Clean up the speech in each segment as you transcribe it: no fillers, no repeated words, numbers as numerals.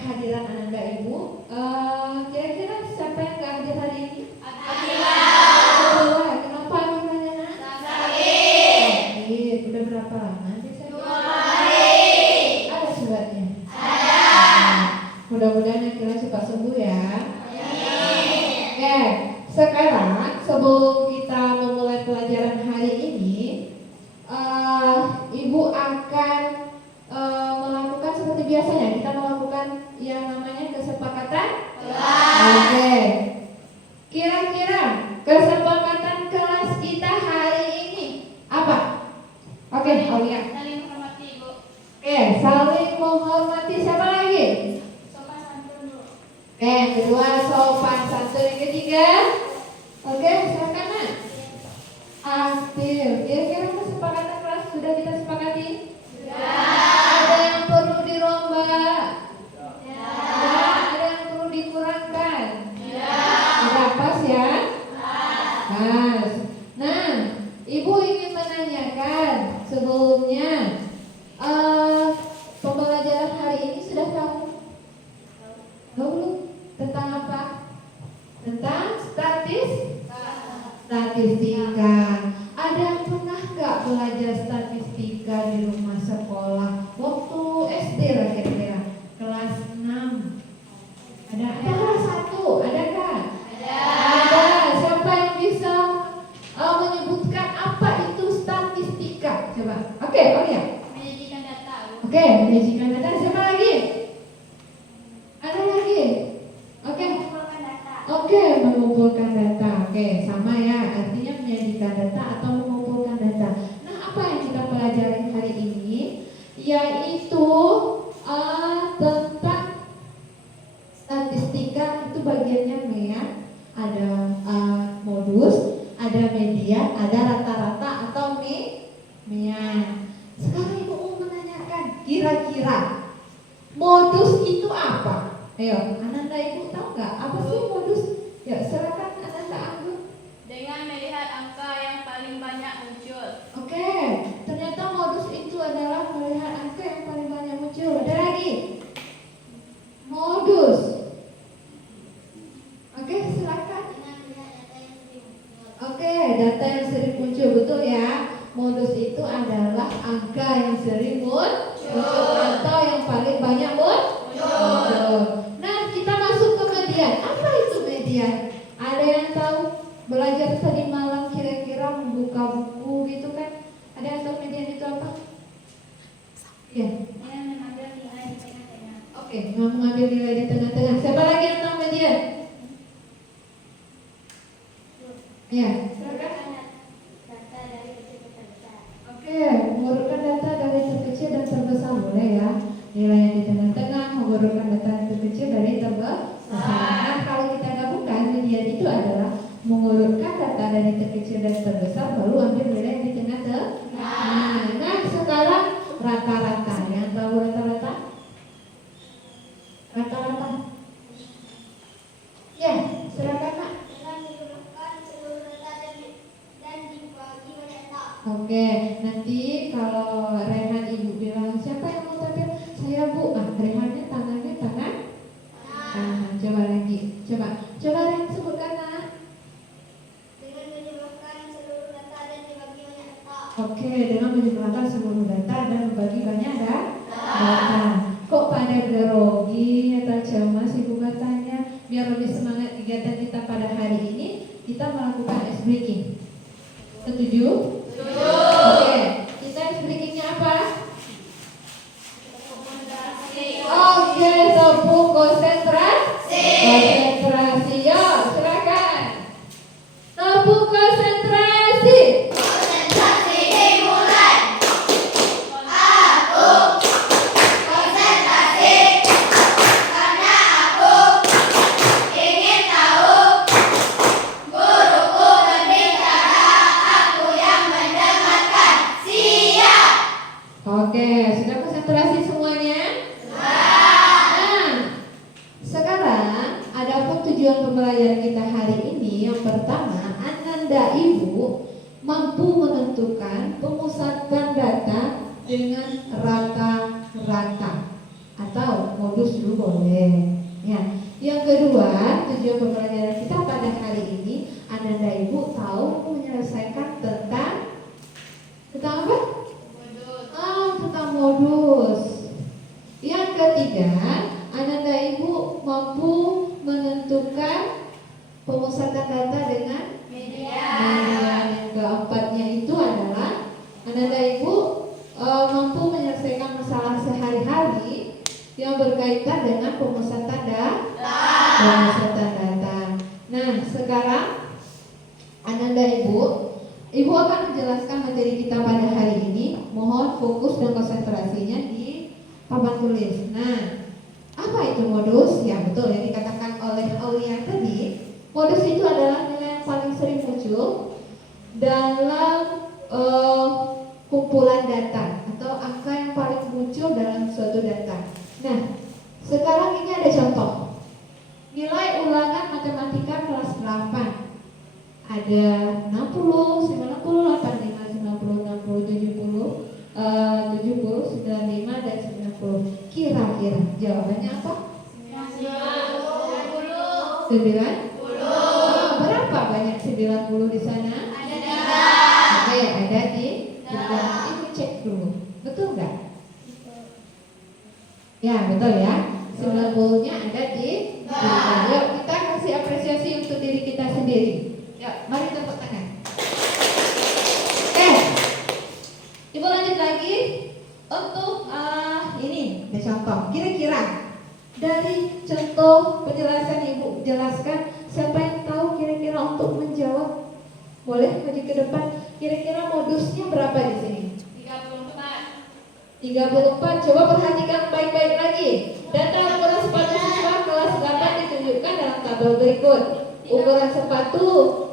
kehadiran Ananda Ibu. Kira-kira siapa yang gak hadir hari ini? Kenapa gimana nak? Sakit. Udah berapa lama sih sakit? 2 hari. Ada suratnya? Mudah-mudahan akhirnya cepat sembuh ya. Oke, sekarang sebelum kita memulai pelajaran hari ini, Ibu akan melakukan seperti biasanya. Kita melakukan yang namanya kesepakatan kelas. Oke. Kira-kira kesepakatan kelas kita hari ini apa? Oke, Aulia. Saling menghormati, Ibu. Oke, saling menghormati. Siapa lagi? Sopan santun, Bu. Oke, yang kedua sopan santun. Yang ketiga, oke, silakan nak. Aktif. Kira-kira kesepakatan kelas sudah kita sepakati? Ada yang perlu dirombak? Ada yang perlu dikurangkan? Ada pas ya? Pas. Nah, Ibu ingin menanyakan sebelumnya, pembelajaran hari ini sudah tahu? Tahu belum? Tentang apa? Tentang statistika. Ada yang pernah gak belajar statistika di rumah sekolah waktu SD lah kira-kira kelas 6? Ada kelas 1? Ada gak? Ada. Siapa yang bisa menyebutkan apa itu statistika? Coba. Oke, ya. Menyajikan data, Bu. Oke, menyajikan data. Siapa lagi? Ada lagi? Oke. Mengumpulkan data. Oke, mengumpulkan data. Oke, sama ya. Artinya menyajikan data atau mengumpulkan data. Nah, apa yang kita pelajari hari ini? Yaitu tentang statistika. Itu bagiannya ya. Ada modus, ada median, ada rata-rata atau median. Sekarang Ibu mau menanyakan, kira-kira modus itu apa? Ayo, Ananda Ibu tahu nggak apa sih modus? Ya, silakan Ananda Anggun. Dengan melihat angka yang paling banyak muncul. Oke, ternyata modus itu adalah melihat angka yang paling banyak muncul. Ada lagi? Modus. Oke, silakan. Dengan melihat data yang sering muncul. Oke, data yang sering muncul, betul ya. Modus itu adalah angka yang sering muncul atau yang paling banyak muncul. Nah, kita masuk ke median. Apa itu median? Ada yang tahu? Belajar tadi malam kira-kira membuka buku gitu kan? Ada yang tahu median itu apa? Ya. Dengan mengambil nilai di tengah-tengah. Oke, mau mengambil nilai di tengah-tengah. Siapa lagi yang tahu median? Ya. Mengurutkan data dari kecil ke terbesar. Oke, mengurutkan data dari terkecil dan terbesar boleh ya. Nilai yang di tengah-tengah, mengurutkan data yang terkecil dari terbesar. Nah, kalau kita gabungkan, median itu adalah mengurutkan data dari terkecil dan terbesar, baru ambil nilai yang di tengah-tengah. Nah, sekarang rata-rata. Yang tahu rata-rata? Rata-rata. Ya, silakan Pak. Dengan mengumpulkan seluruh data dan dibagi banyak tak. Oke, nanti kalau Rehan Ibu bilang siapa yang mau tampil? Saya Bu. Rehannya tangannya tangan. Coba lagi. Coba Rehan sebutkan nah. Dengan menjumlahkan seluruh data dan dibagi banyak tak. Oke, dengan menjumlahkan seluruh data dan membagi banyak data. Kok pada grogi atau cemas Ibu katanya? Biar lebih semangat kegiatan kita pada hari ini, kita melakukan ice breaking. Setuju? Oke, kita ice breakingnya apa? Oke, tepuk konsentrasi. Konsentrasi, yuk silakan. Tepuk konsentrasi. Konsentrasi dimulai. Aku konsentrasi karena aku ingin tahu guruku berbicara, aku yang mendengarkan. Siap. Oke, sudah konsentrasi semuanya? Nah, sekarang adapun tujuan pembelajaran kita hari ini. Yang pertama, Ananda Ibu mampu menentukan pemusatan data dengan rata-rata atau modus dulu boleh. Yang kedua, tujuan pembelajaran kita pada hari ini, Anda dan Ibu tahu menyelesaikan tentang apa? Tentang modus. Yang ketiga, Anda dan Ibu mampu menentukan pemusatan data dengan media. Yang keempatnya itu adalah Anda dan Ibu mampu menyelesaikan masalah sehari-hari yang berkaitan dengan pemusatan data. Nah, sekarang Anda dan Ibu akan menjelaskan materi kita pada hari ini. Mohon fokus dan konsentrasinya di papan tulis. Nah, apa itu modus? Ya betul yang dikatakan oleh Aulia tadi. Modus itu adalah nilai yang paling sering muncul dalam kumpulan data atau angka yang paling muncul dalam suatu data. Nah, sekarang ini ada contoh. Nilai ulangan matematika kelas 8. Ada 60, 90, 85, 90, 60, 70, 95 dan 90. Kira-kira jawabannya apa? 90. Berapa banyak 90 di sana? Ada 3. Oke, ada di 3. Ibu cek dulu. Betul nggak? Ya, betul ya. 90-nya ada di 3. Yuk, kita kasih apresiasi untuk diri kita sendiri. Yuk, mari tepuk tangan. Oke. Ibu lanjut lagi untuk ini ada contoh. Kira-kira dari contoh penjelasan Ibu jelaskan, siapa yang tahu kira-kira untuk menjawab? Boleh maju ke depan. Kira-kira modusnya berapa di sini? 34. Coba perhatikan baik-baik lagi. Data ukuran sepatu siswa kelas 8 ditunjukkan dalam tabel berikut. Ukuran sepatu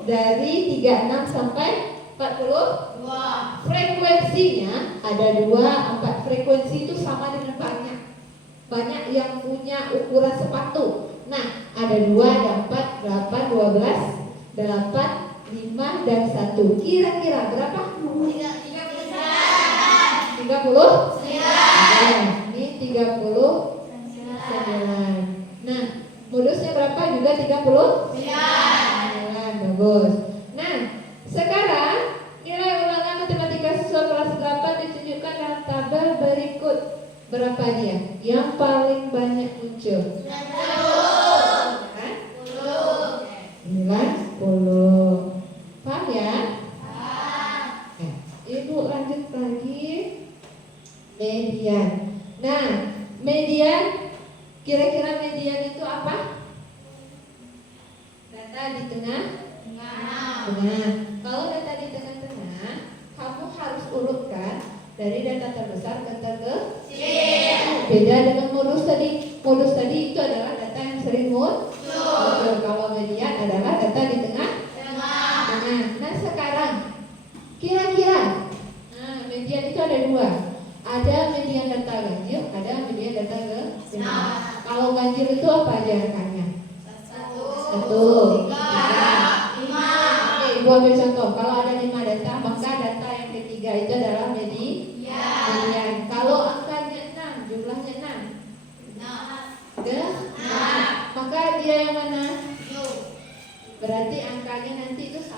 dari 36 sampai 42. Frekuensinya ada 2, 4. Frekuensi itu sama dengan banyak. Banyak yang punya ukuran sepatu. Nah, ada 2, ada 4, 8, 12, 8, 5, dan 1. Kira-kira berapa? 30? Ini 39. Nah, modusnya berapa? Juga 39. Bagus. Nah, sekarang nilai ulangan matematika siswa kelas 8 ditunjukkan dalam tabel berikut. Berapa dia? Yang paling banyak muncul? 10. Paham ya? Ibu lanjut lagi. Median. Nah, median, kira-kira median itu apa? Data di tengah. Kalau data di tengah-tengah, kamu harus urutkan dari data terbesar ke terkecil. Beda dengan modus tadi. Modus tadi itu adalah data yang sering muncul. Kalau median adalah data di tengah. Nah, sekarang kira-kira, median itu ada 2. Ada median data ganjil, ada median data genap. Kalau ganjil itu apa aja angkanya? 1, 3, 5. Oke, Ibu ambil contoh. Kalau ada 5 data, maka data yang ketiga itu adalah median. Kalau angkanya 6, jumlahnya 6. Maka dia yang mana? Berarti angkanya nanti itu 1,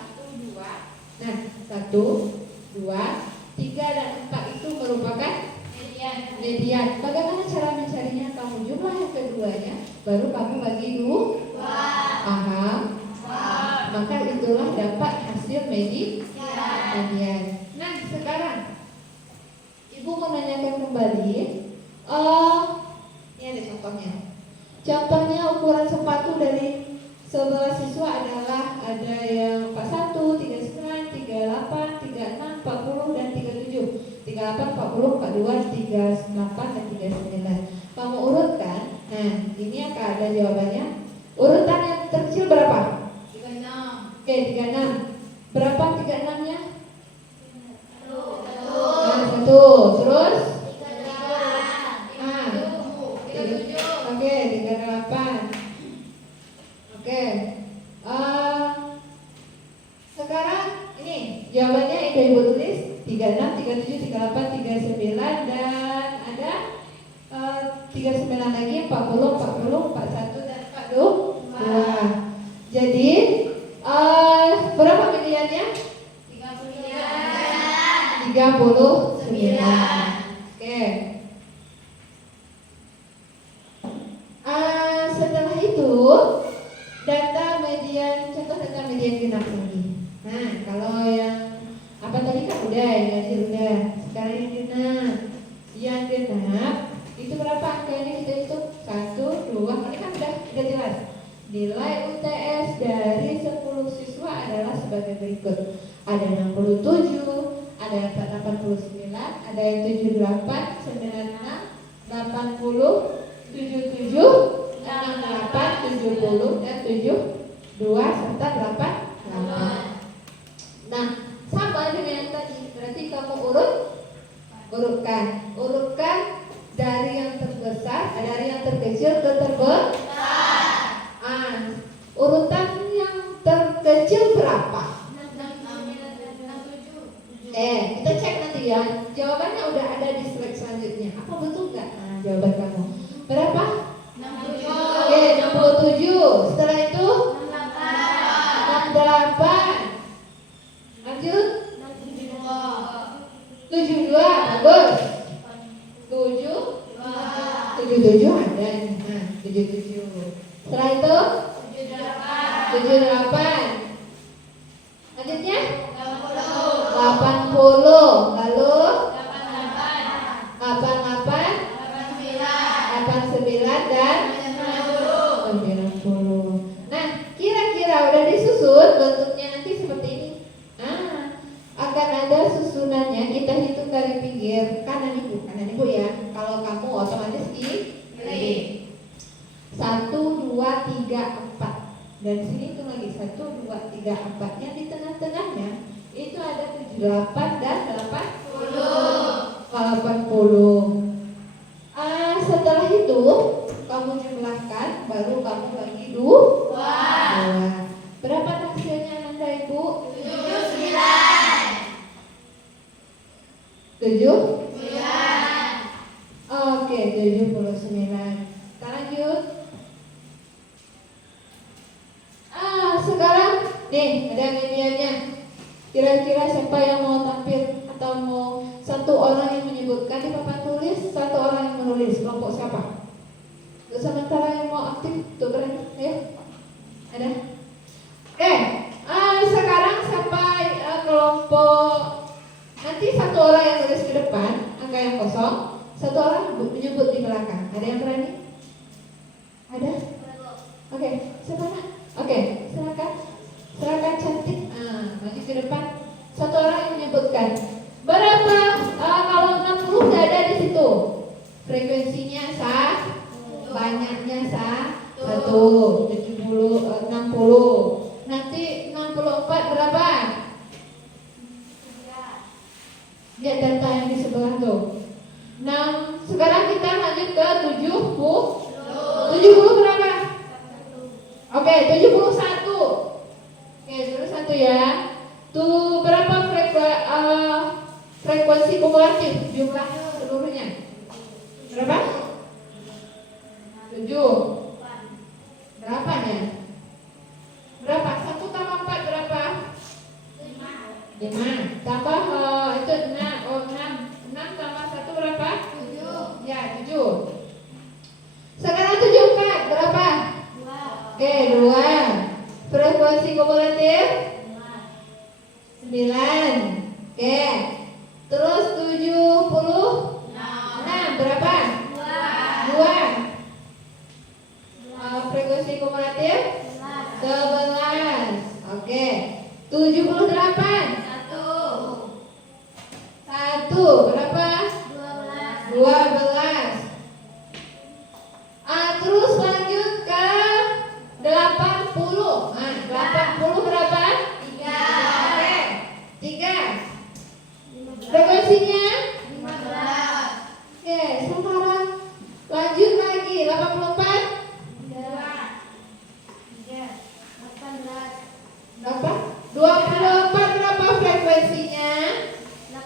2. Nah, 1, 2, 3 dan 4 itu merupakan median. Bagaimana cara mencarinya? Kamu jumlah yang keduanya, baru kamu bagi 2. Paham? Maka itulah dapat hasil median. Nah, sekarang Ibu mau menanyakan kembali. Ini ada contohnya. Contohnya ukuran sepatu dari 11 siswa adalah ada yang 41, 39, 38, 36, 40 dan 37. 38, 40, 42, 38 dan 39. Kamu urutkan. Nah, ini akan ada jawabannya. Urutan yang terkecil berapa? 36. Oke, 36. Berapa 36-nya? 1. Terus? 37. Oke, 38. Oke. Sekarang ini jawabannya itu Ibu tulis 36, 37, 38, 39 dan ada 39 lagi 40, 41 dan 42. Oke. Setelah itu data median, contoh data median genap lagi. Nah, kalau yang apa tadi kan udah, yang ganjil udah. Sekarang yang genap. Yang genap itu berapa angkanya kita hitung? 1, 2, ini kan udah jelas. Nilai UTS dari 10 siswa adalah sebagai berikut. Ada 67, ada 89, ada yang 78, 96, 80, 77, 68, 70, dan 72 serta 88. Nah, sama dengan yang tadi. Berarti kamu urutkan dari yang terbesar, dari yang terkecil ke terbesar. Urutan yang terkecil berapa? Kita cek nanti ya. Jawabannya udah ada di slide selanjutnya. Apa betul nggak? Jawaban kamu berapa? 67. Setelah itu 68. Lanjut 72. Bagus. 77 ada nih. 77. Setelah itu 78. Lanjutnya 80. Lalu 88, 89 dan 90. Nah, kira-kira udah disusun bentuknya nanti seperti ini. Akan ada susunannya. Kita hitung dari pinggir kanan ibu ya. Kalau kamu otomatis kiri. 1, 2, 3, 4. Dan sini itu lagi 1, 2, 3, 4. Yang di tengah-tengahnya itu ada 78 dan 80. Setelah itu kamu jumlahkan, baru kamu bagi 2. Berapa hasilnya Nanda Ibu? 79. Oke, 79. Kita lanjut. Sekarang nih ada mediannya. Kira-kira siapa yang mau tampil atau mau satu orang yang menyebutkan di papan tulis, satu orang yang menulis. Kelompok siapa? Sementara yang mau aktif tuh keren, ya? Ada? Sekarang sampai kelompok. Nanti satu orang yang tulis ke depan, angka yang kosong. Satu orang menyebut di belakang. Ada yang berani? Ada? Oke, siapa nak? Oke, silakan cantik. Maju ke depan. Satu orang yang menyebutkan. Berapa? Kalau 60 nggak ada di situ. Frekuensinya sah, banyaknya sah. 1, 70, 60. Nanti 64 berapa? Lihat data yang di sebelah tuh. Sekarang kita lanjut ke 70. 70 berapa? Oke, 71. Oke, terus 1 ya. Tuh berapa frekuensi kumulatif jumlah seluruhnya? Berapa? 7. Berapanya? Berapa? 1 tambah 4 berapa? 5. Tambah itu 6. 6 tambah 1 berapa? 7. Ya, 7. Sekarang 74 berapa? 2. Oke, 2. Frekuensi kumulatif 9. Oke. Terus 76 berapa? 2. Frekuensi kumulatif 11. Oke. 78 1 berapa? 12. Terus lanjut ke 80. 80 berapa? 3. Oke. 3. Frekuensinya 15. Oke, sekarang lanjut lagi 84. 18. Berapa? 24 berapa frekuensinya? 3.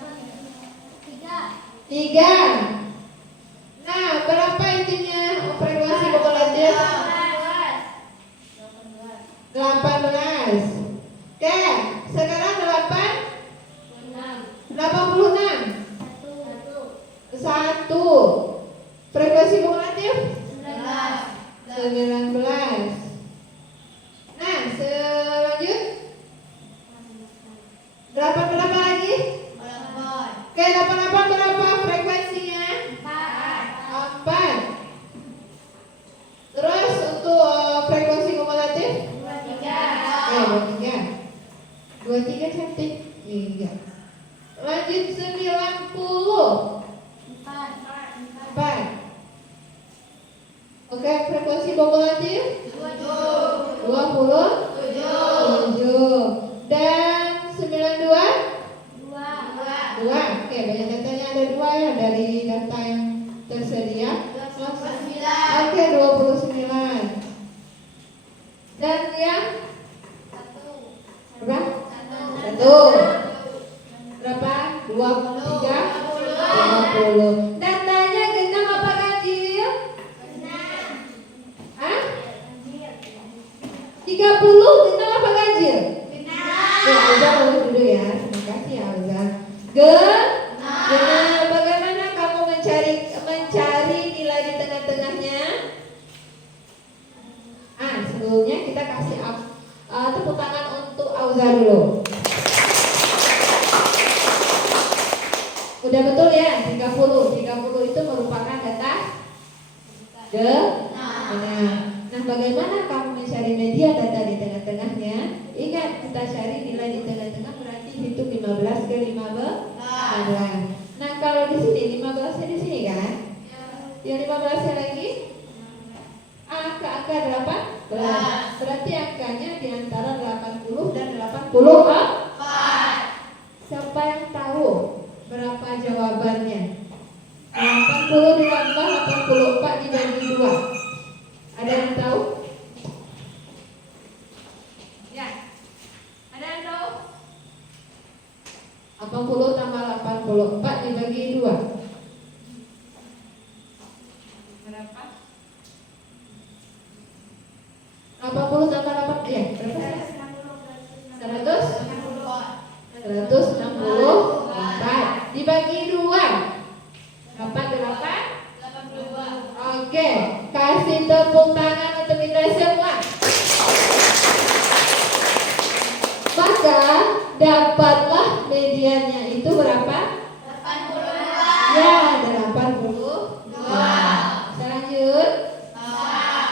19. Nah, selanjut berapa lagi? Oke, 88 berapa frekuensinya? 4. Terus untuk frekuensi kumulatif? 23 cantik. Iya. Lanjut 90. 4. Oke, frekuensi kumulatif? 27. Dan 92? 2. Oke, banyak datanya ada 2 ya dari data yang tersedia. Oke, 29. Dan yang berapa? 1. Berapa? 23. 20. Datanya genap apa ganjil? Hah? 30 genap apa ganjil? Ya, Alza boleh dulu ya. Terima kasih Alza. Genap. Bagaimana kamu mencari nilai di tengah-tengahnya? Sebelumnya kita kasih tepuk tangan untuk Alza dulu. Udah betul ya? 30 itu merupakan data genap. Nah, bagaimana kamu mencari media data di tengah-tengahnya? Ingat, kita cari nilai di tengah-tengah berarti hitung 15 ke 15. Nah, kalau di sini 15-nya di sini kan? Yang 15-nya lagi angka 18. Berarti angkanya di antara 80 dan 84. Siapa yang tahu berapa jawabannya? 80 ditambah 84 dibagi 2. Ada yang tahu? Ya. Ada yang tahu? 80 tambah 84 dibagi 2. Berapa? 80 tambah 8 ya, berapa? 164 dibagi 2. Dapat 82. Oke, kasih tepuk tangan untuk kita semua. Maka dapatlah mediannya itu berapa? 82. Ya, 82. Selanjut.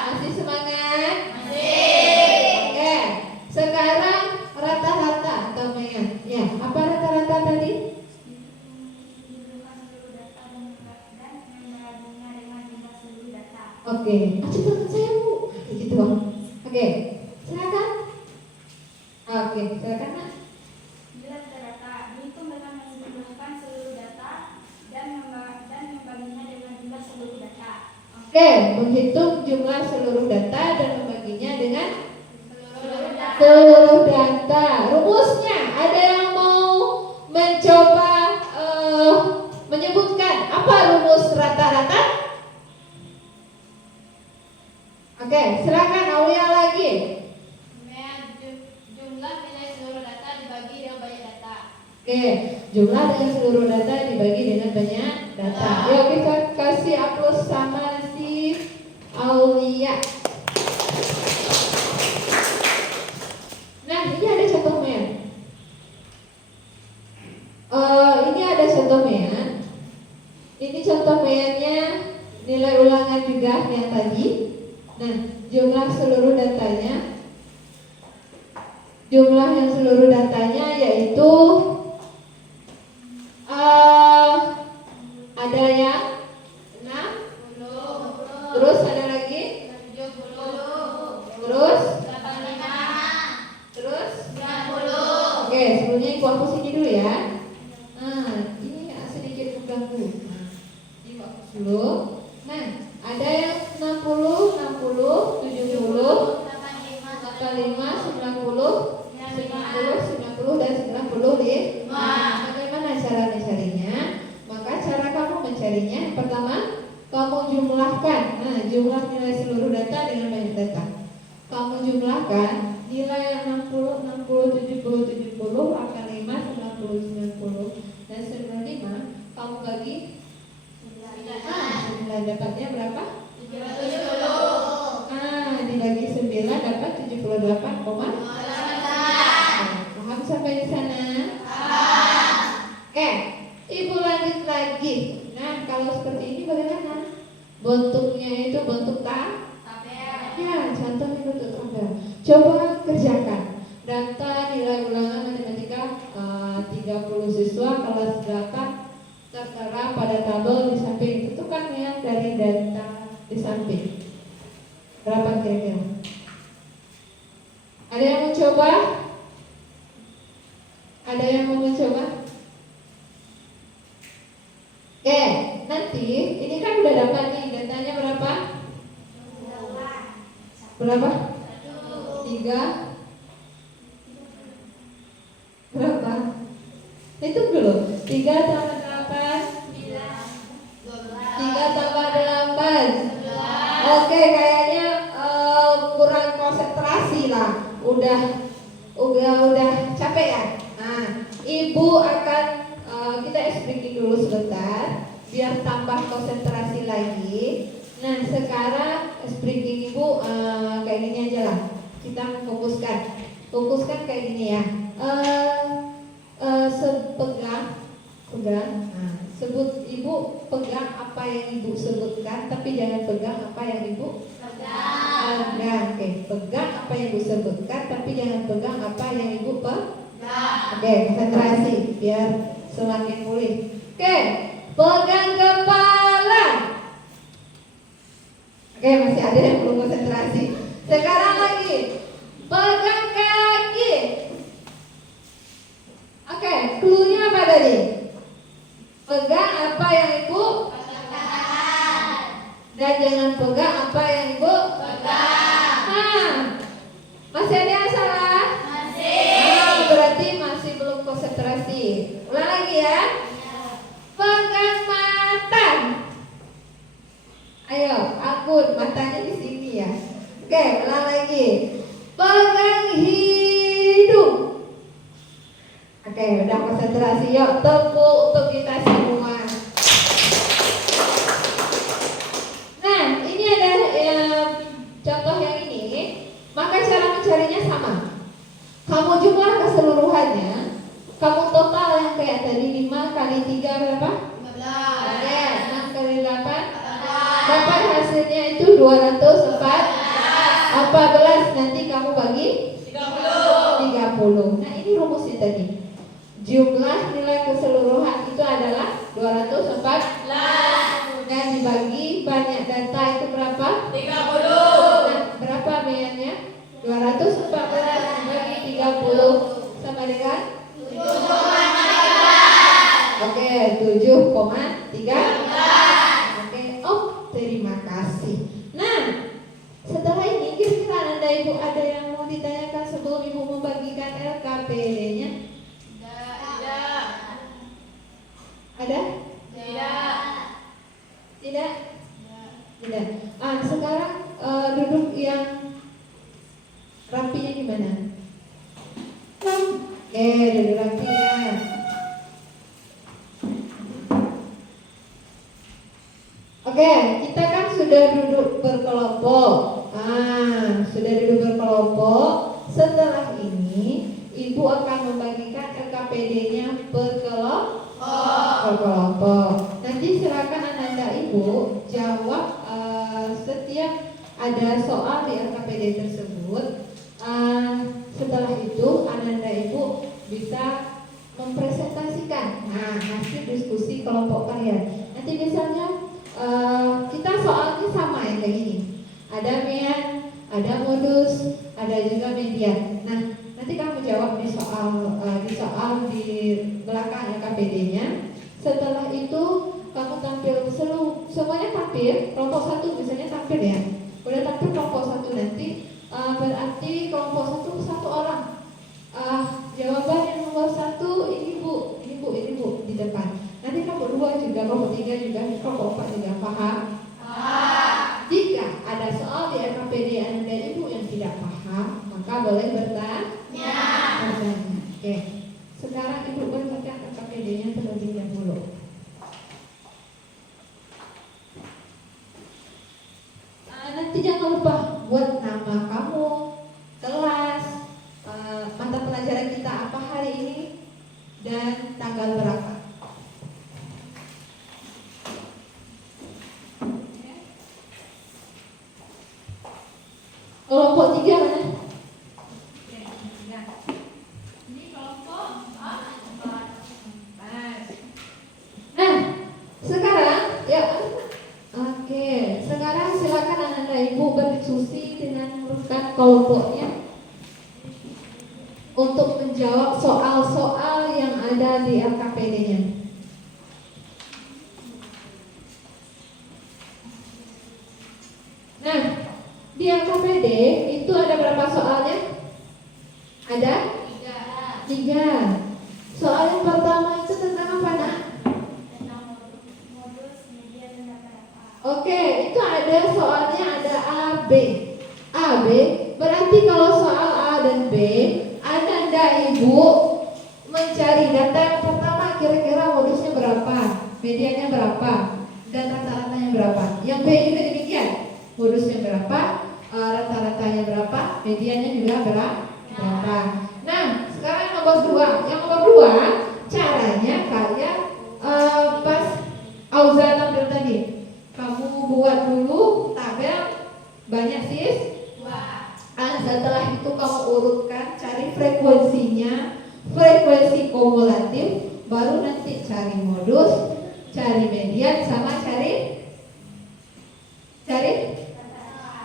Masih semangat? Oke, sekarang rata-rata atau mean. Ya, apa rata-rata tadi? Oke, cepat saya Bu. Gitu Bang. Oke, silakan. Oke, silakan Nak. Bila data dihitung dengan menjumlahkan seluruh data dan membaginya dengan jumlah seluruh data. Oke, menghitung jumlah seluruh data dan membaginya dengan seluruh data. Rumusnya, ada yang mau mencoba menyebutkan apa rumus rata-rata? Oke, silakan Aulia lagi. Jumlah nilai seluruh data dibagi dengan banyak data. Oke, jumlah dengan seluruh data dibagi dengan banyak data. Yuk kita kasih aplaus sama si Aulia. Nah, ini ada contoh men. Ini ada contoh men. Ini contoh mennya nilai ulangan juga yang tadi. Nah, jumlah seluruh datanya. Jumlah yang seluruh datanya yaitu ada yang 60. Terus ada lagi 70. Terus 85. Terus 90. Oke, sebelumnya ibu hapus ini dulu ya. Ini sedikit mengganggu. Ini hapus dulu. Nah, ada yang 60, 70, 85, 90, 90 dan 95. Bagaimana cara mencarinya? Maka cara kamu mencarinya, pertama kamu jumlahkan. Nah, jumlah nilai seluruh data dengan banyak data. Kamu jumlahkan nilai 60, 70, 85, 90 dan 95. Kamu bagi 9, dapatnya berapa? 70. Paham sampai di sana? Oke, Ibu lanjut lagi. Nah, kalau seperti ini bagaimana? Bentuknya itu bentuk ya, contohnya bentuk tabel. Coba kerjakan. Data nilai ulangan matematika 30 siswa kelas 8 tertera pada tabel di samping. Tentukan ya dari data di samping. Berapa kira-kira? Ada yang mau coba? Ada yang mau mencoba? Oke, nanti ini kan udah dapat nih datanya berapa? Berapa? 3. Berapa? Itu dulu. 3 tambah 8. 3 tambah 8. Oke, kayaknya kurang konsentrasi lah. Udah capek ya. Nah, Ibu akan kita speaking dulu sebentar biar tambah konsentrasi lagi. Nah, sekarang speaking Ibu kayak gini aja lah. Kita fokuskan kayak gini ya. Pegang. Nah, sebut Ibu pegang apa yang Ibu sebutkan, tapi jangan pegang apa yang Ibu pegang. Oke, pegang apa yang Ibu sebutkan, tapi jangan pegang apa yang Ibu pegang. Oke, konsentrasi biar semakin pulih. Oke, pegang kepala. Oke, masih ada yang belum konsentrasi. Sekarang lagi, pegang kaki. Oke, clue-nya apa tadi? Pegang apa yang Ibu pegang. Dan jangan pegang apa yang Ibu pegang. Masih ada yang salah? Berarti masih belum konsentrasi. Ulang lagi ya. Pegang mata. Ayo, akun matanya di sini ya. Oke, ulang lagi. Pegang hidung. Oke, udah konsentrasi. Yuk, tepuk untuk kita semua. Nah, ini ada contoh yang ini. Maka cara mencarinya sama. Kamu jumlah keseluruhannya. Kamu total yang kayak tadi 5 kali 3 berapa? 15. 6 kali 8 dapat hasilnya itu 214. Nanti kamu bagi 30. Nah, ini rumusnya tadi. Jumlah nilai keseluruhan itu adalah 214 dan dibagi banyak data itu berapa? 30. Nah, berapa biayanya? 214 dibagi 30 sama dengan 7,13. Oke, 7,13. Oke, terima kasih. Nah, setelah ini kira-kira Anda Ibu ada yang mau ditanyakan sebelum Ibu membagikan LKPD-nya? Ada? Tidak. Sekarang duduk yang rapinya gimana? Duduk rapinya. Oke, kita kan sudah duduk berkelompok. Setelah ini Ibu akan membagikan LKPD-nya berkelompok. Nanti silakan Ananda Ibu jawab setiap ada soal di LKPD tersebut. Setelah itu Ananda Ibu bisa mempresentasikan hasil diskusi kelompok kalian. Nanti misalnya kita soalnya sama ya kayak gini. Ada MEAN, ada modus, ada juga median. Nah, nanti kamu jawab di soal di belakang LKPD-nya. Setelah itu kamu tampil semuanya tampil. Kelompok 1 misalnya tampil ya. Udah tampil kelompok 1 nanti berarti kelompok 1 orang. Jawaban yang nomor 1 ini Bu di depan. Nanti kelompok 2 juga, kelompok 3 juga, kelompok 4 juga. Paham? Jika ada soal di LKPD Anda Ibu yang tidak paham, maka boleh bertanya. Oke. Sekarang Ibu bacakan LKPD-nya terlebih dahulu. Nanti jangan lupa buat nama kamu, kelas Kelompok 3 mana? Ini kelompok 4. Nah, sekarang ya, oke. Sekarang silakan anak-anak ibu berdiskusi dengan rekan kelompoknya untuk menjawab soal-soal yang ada di LKPD-nya. Nah, di LKPD itu ada berapa soalnya? Ada 3. Soal yang pertama itu tentang apa, Nak? Tentang modus, media, dan rata-rata. Oke, itu ada soalnya ada A, B. A, B, berarti kalau soal A dan B, Anda ibu mencari data yang pertama kira-kira modusnya berapa, medianya berapa, dan rata-ratanya berapa. Yang B juga demikian, modusnya berapa, rata-ratanya berapa, medianya juga berapa. Nah, sekarang nomor 2. Yang nomor 2, caranya kalian pas Auza tampil tadi, kamu buat dulu tabel banyak siswa. Setelah itu kamu urutkan, cari frekuensinya, frekuensi kumulatif, baru nanti cari modus, cari median, sama cari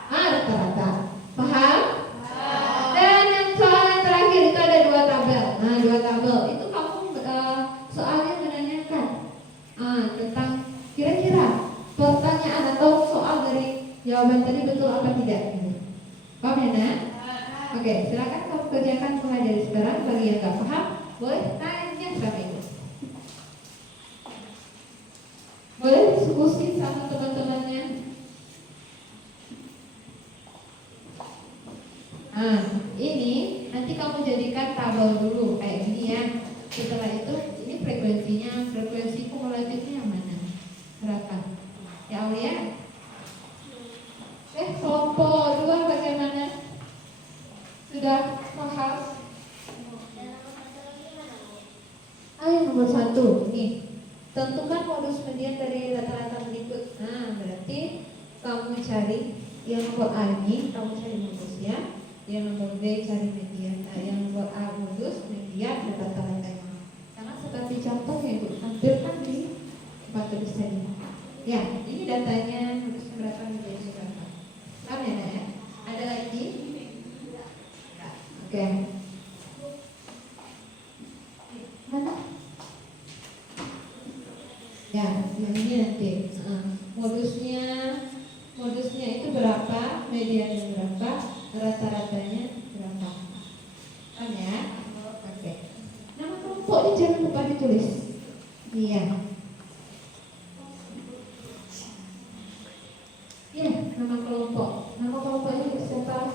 rata-rata. Paham? Dan yang soal yang terakhir itu ada 2 tabel. Nah, 2 tabel itu kamu soalnya menanyakan tentang kira-kira pertanyaan atau soal dari jawaban tadi betul apa tidak. Paham ya, Nak? Oke, silakan kamu kerjakan mulai dari sekarang. Bagi yang nggak paham, boleh tanya sama ibu. Boleh diskusi sama teman-temannya. Nah, ini nanti kamu jadikan tabel dulu kayak gini ya. Setelah itu, ini frekuensinya, frekuensi kumulatifnya yang mana? Berapa? Ya, Aulia? Kelompok 2 bagaimana? Sudah paham? Yang nomor 1 nih, tentukan modus median dari rata-rata berikut. Nah, berarti kamu cari yang nomor A ini, kamu cari modusnya. Yang nomor B cari median. Yang nomor A modus, median, dan rata-ratanya. Karena seperti contohnya Ibu tampilkan di tempat tulis tadi. Ya, ini datanya modusnya berapa, mediannya berapa. Paham ya, Nak? Ada lagi? Oke. Mana? Ya, yang ini nanti. Modusnya itu berapa, mediannya berapa, rata-ratanya berapa. Paham ya? Oke. Nama kelompoknya jangan lupa ditulis. Iya. Ya, nama kelompok. Nama kelompoknya siapa?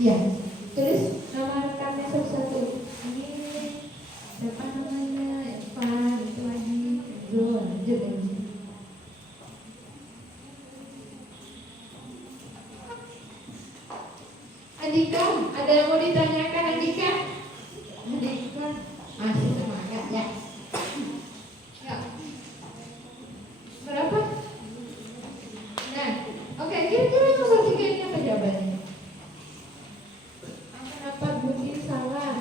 Ya, tulis nama rekannya satu-satu. Ini siapa namanya? Ivan, itu lagi. Lanjut ya. Andika, ada yang mau ditanyakan Andika? Andika, masih semangat ya? Ya. Berapa? Nah, oke, kira-kira nomor 3 ini apa jawabannya? Apa bunyi salah?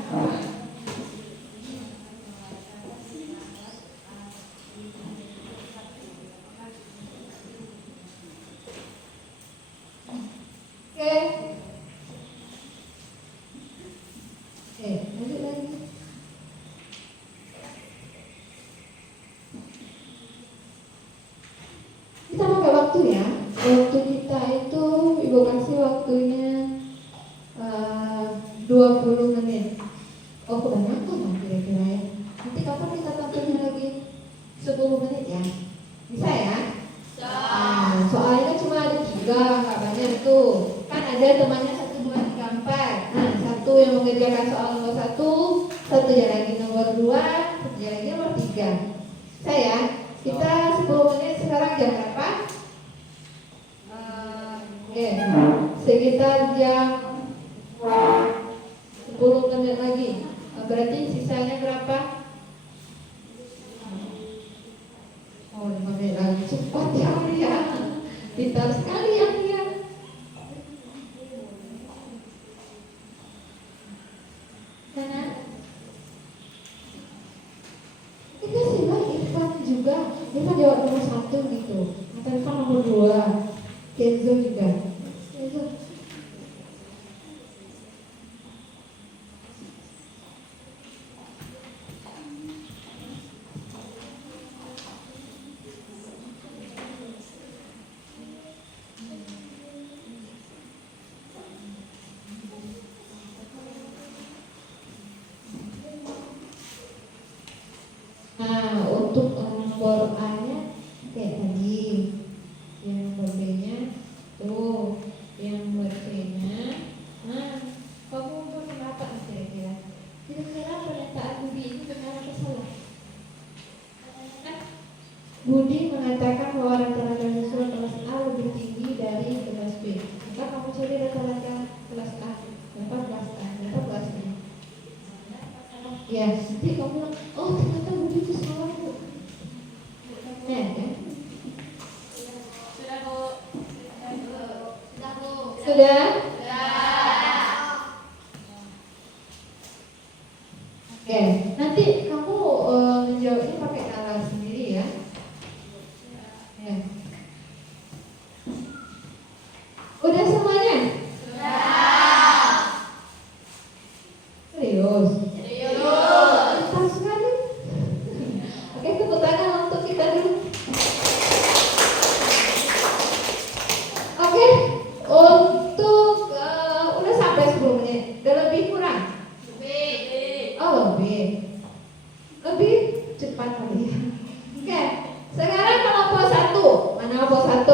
Lanjut lagi. Kita pakai waktu ya. Waktu kita itu Ibu kasih waktunya 20 menit. Oh, kebanyakan lah kira-kira ya. Nanti kapan kita tampilnya lagi? 10 menit ya. Bisa ya? Soalnya cuma ada 3, nggak banyak tuh. Kan ada temannya 1, 2, 3, 4. Nah, satu yang mengerjakan soal nomor 1, satunya lagi nomor 2, satunya lagi nomor 3. Saya, kita 10 menit sekarang jam berapa? Sekitar jam 10 menit lagi. Berarti sisanya berapa? Oh, 5 menit lagi. Cepat ya, Alia. Pintar sekali ya, Alia. jawab nomor 1 gitu. Nathan nomor 2. Kenzo juga. Kenzo. Nah, untuk nomor A-nya kayak tadi, yang nomor B-nya tuh, yang nomor C-nya. Nah, kamu benar apa kira-kira? Kira-kira pernyataan Budi itu benar atau salah? Budi mengatakan bahwa rata-rata siswa kelas A lebih tinggi dari kelas B. Maka kamu cari rata-rata kelas A, berapa kelas A, berapa kelas B? Ya, nanti kamu bilang, oh ternyata Budi itu salah Bu. Nah, kan? Sudah? Oke, nanti kamu menjawabnya pakai nalar sendiri ya. Ya. Udah semuanya? Serius? Pintar sekali. Oke, tepuk tangan untuk kita dulu. Oke, untuk udah sampai 10 menit. Udah lebih kurang? Oh, lebih cepat kali ya. Oke, sekarang kelompok 1. Mana kelompok 1?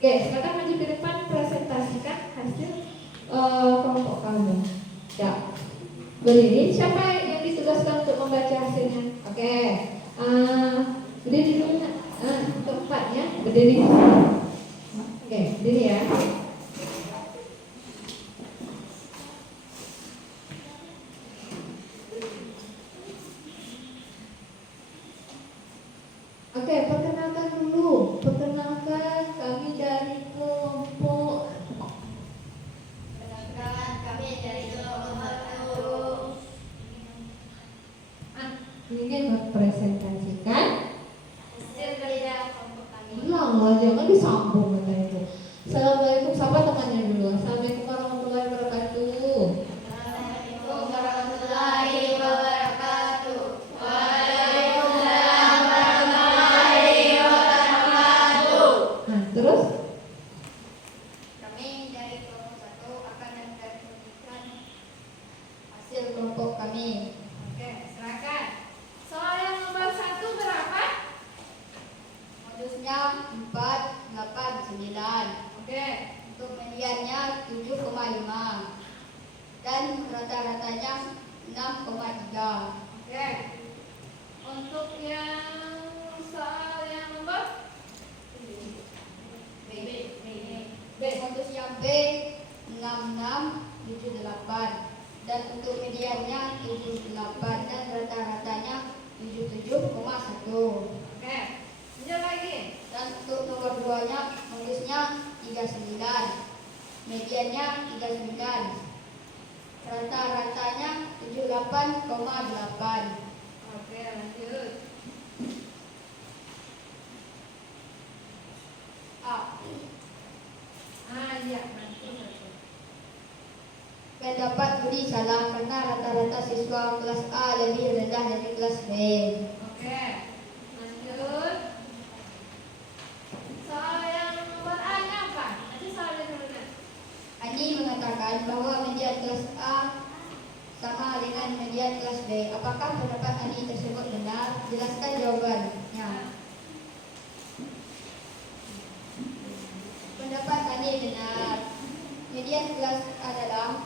Oke, sekarang maju ke depan, presentasikan hasil kelompok kamu. Ya, berdiri. Siapa yang ditugaskan untuk membaca hasilnya? Oke, berdiri dulu. Tempat ya, berdiri. Oke, berdiri ya. Oke, perkenalkan dulu. Perkenalkan kami dari kelompok. Ingin mempresentasikan. Ulang lah, jangan disambung kata itu. Assalamualaikum, sapa temannya dulu. Assalamualaikum warahmatullahi wabarakatuh. Nah, terus? Kami dari kelompok 1 akan menyampaikan Hasil kelompok kami. Oke, silakan. Soal yang nomor 1 berapa? Modusnya 4, 8, 9. Oke. Untuk mediannya 7,5 dan rata-ratanya 6,3. Oke. Untuk yang soal yang nomor Modus yang B 66, 78 dan untuk mediannya 78 dan rata-ratanya 77,1. Oke. Lanjut lagi. Dan untuk nomor 2-nya modusnya 39, mediannya 39, rata-ratanya 78,8. Oke, lanjut. A. Iya, lanjut. Pendapat Budi salah karena rata-rata siswa kelas A lebih rendah dari kelas B. Oke. Lanjut. Soal yang nomor A nya apa? Nanti soalnya dulu kan. Ani mengatakan bahwa median kelas A sama dengan median kelas B. Apakah pendapat Ani tersebut benar? Jelaskan jawabannya. Pendapat Ani benar. Median kelas adalah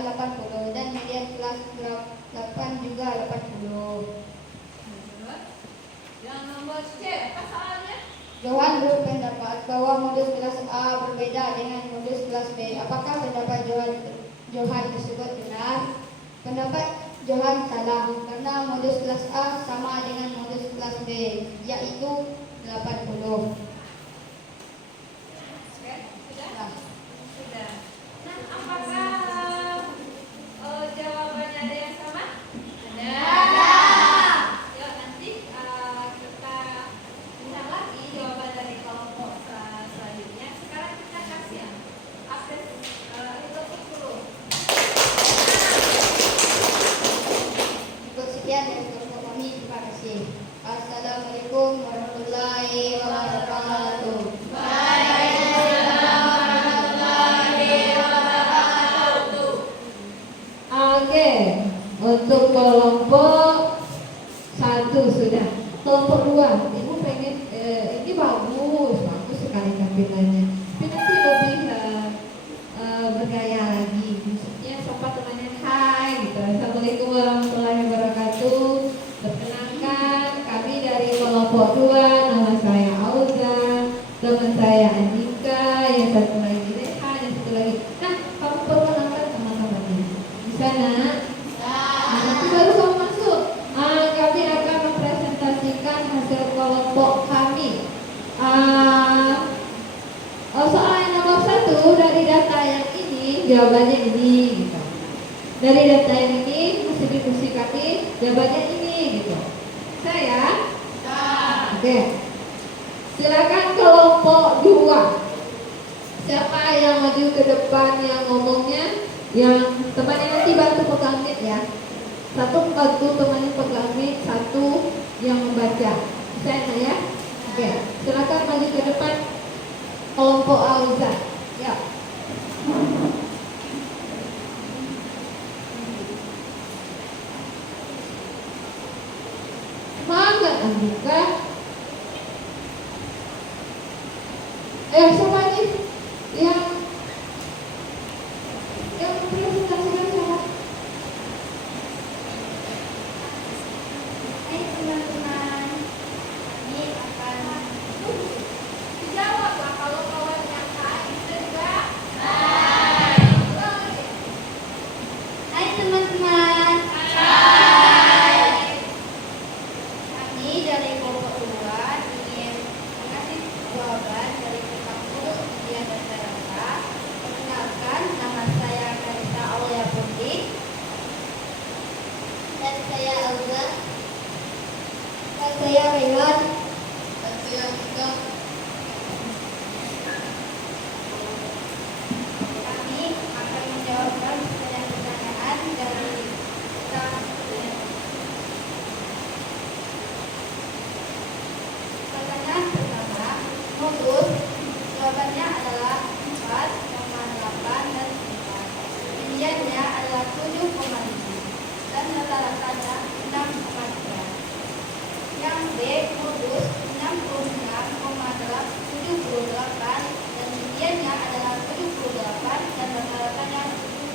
80 dan median kelas 8 juga 80. Lanjut. Yang nomor C, apa soalnya? Johan berpendapat bahwa modus kelas A berbeda dengan modus kelas B. Apakah pendapat Johan tersebut benar? Pendapat Johan salah karena modus kelas A sama dengan modus kelas B, yaitu 80. Oke, sudah? Nah, Sudah. Nah, apakah jawabannya ada yang sama? Ada. Yuk, penampilannya. Tapi nanti lebih bergaya lagi. Maksudnya sapa temannya hai gitu. Assalamualaikum warahmatullahi wabarakatuh. Perkenalkan, kami dari kelompok 2, nama saya Auza, teman saya Andika, yang satu lagi Rehan, yang satu lagi. Nah, kamu perkenalkan teman-temannya. Bisa nak? Nanti baru kamu masuk. Kami akan mempresentasikan hasil kelompok kami. Soal yang nomor 1, dari data yang ini jawabannya ini gitu. Dari data yang ini hasil diskusi kami jawabannya ini gitu. Saya? Oke. Silakan kelompok 2. Siapa yang maju ke depan yang ngomongnya? Yang temannya nanti bantu pegang mic ya. Satu bantu temannya pegang mic, satu yang membaca. Bisa ya? Oke. Silakan maju ke depan kelompok Auza. Ya. Semangat Andika. Siapa ini yang presentasikan siapa? Hai teman-teman, ini akan Dijawablah kalau kawannya hai, bisa juga. Hai teman-teman. Kami dari kelompok 2 ingin mengasih jawaban dari kampus ujian dasar rata. Perkenalkan, nama saya Karita Aulia Putri dan saya Auza dan saya Rehan dan saya Andika. Kami akan menjawabkan pertanyaan-pertanyaan dari kita. Pertanyaan pertama, modus. Jawabannya adalah 4,8 dan 4. Rinciannya adalah 7,5 dan rata-ratanya 6,3. Yang B, modus 66,78 dan rinciannya adalah 78 dan rata-ratanya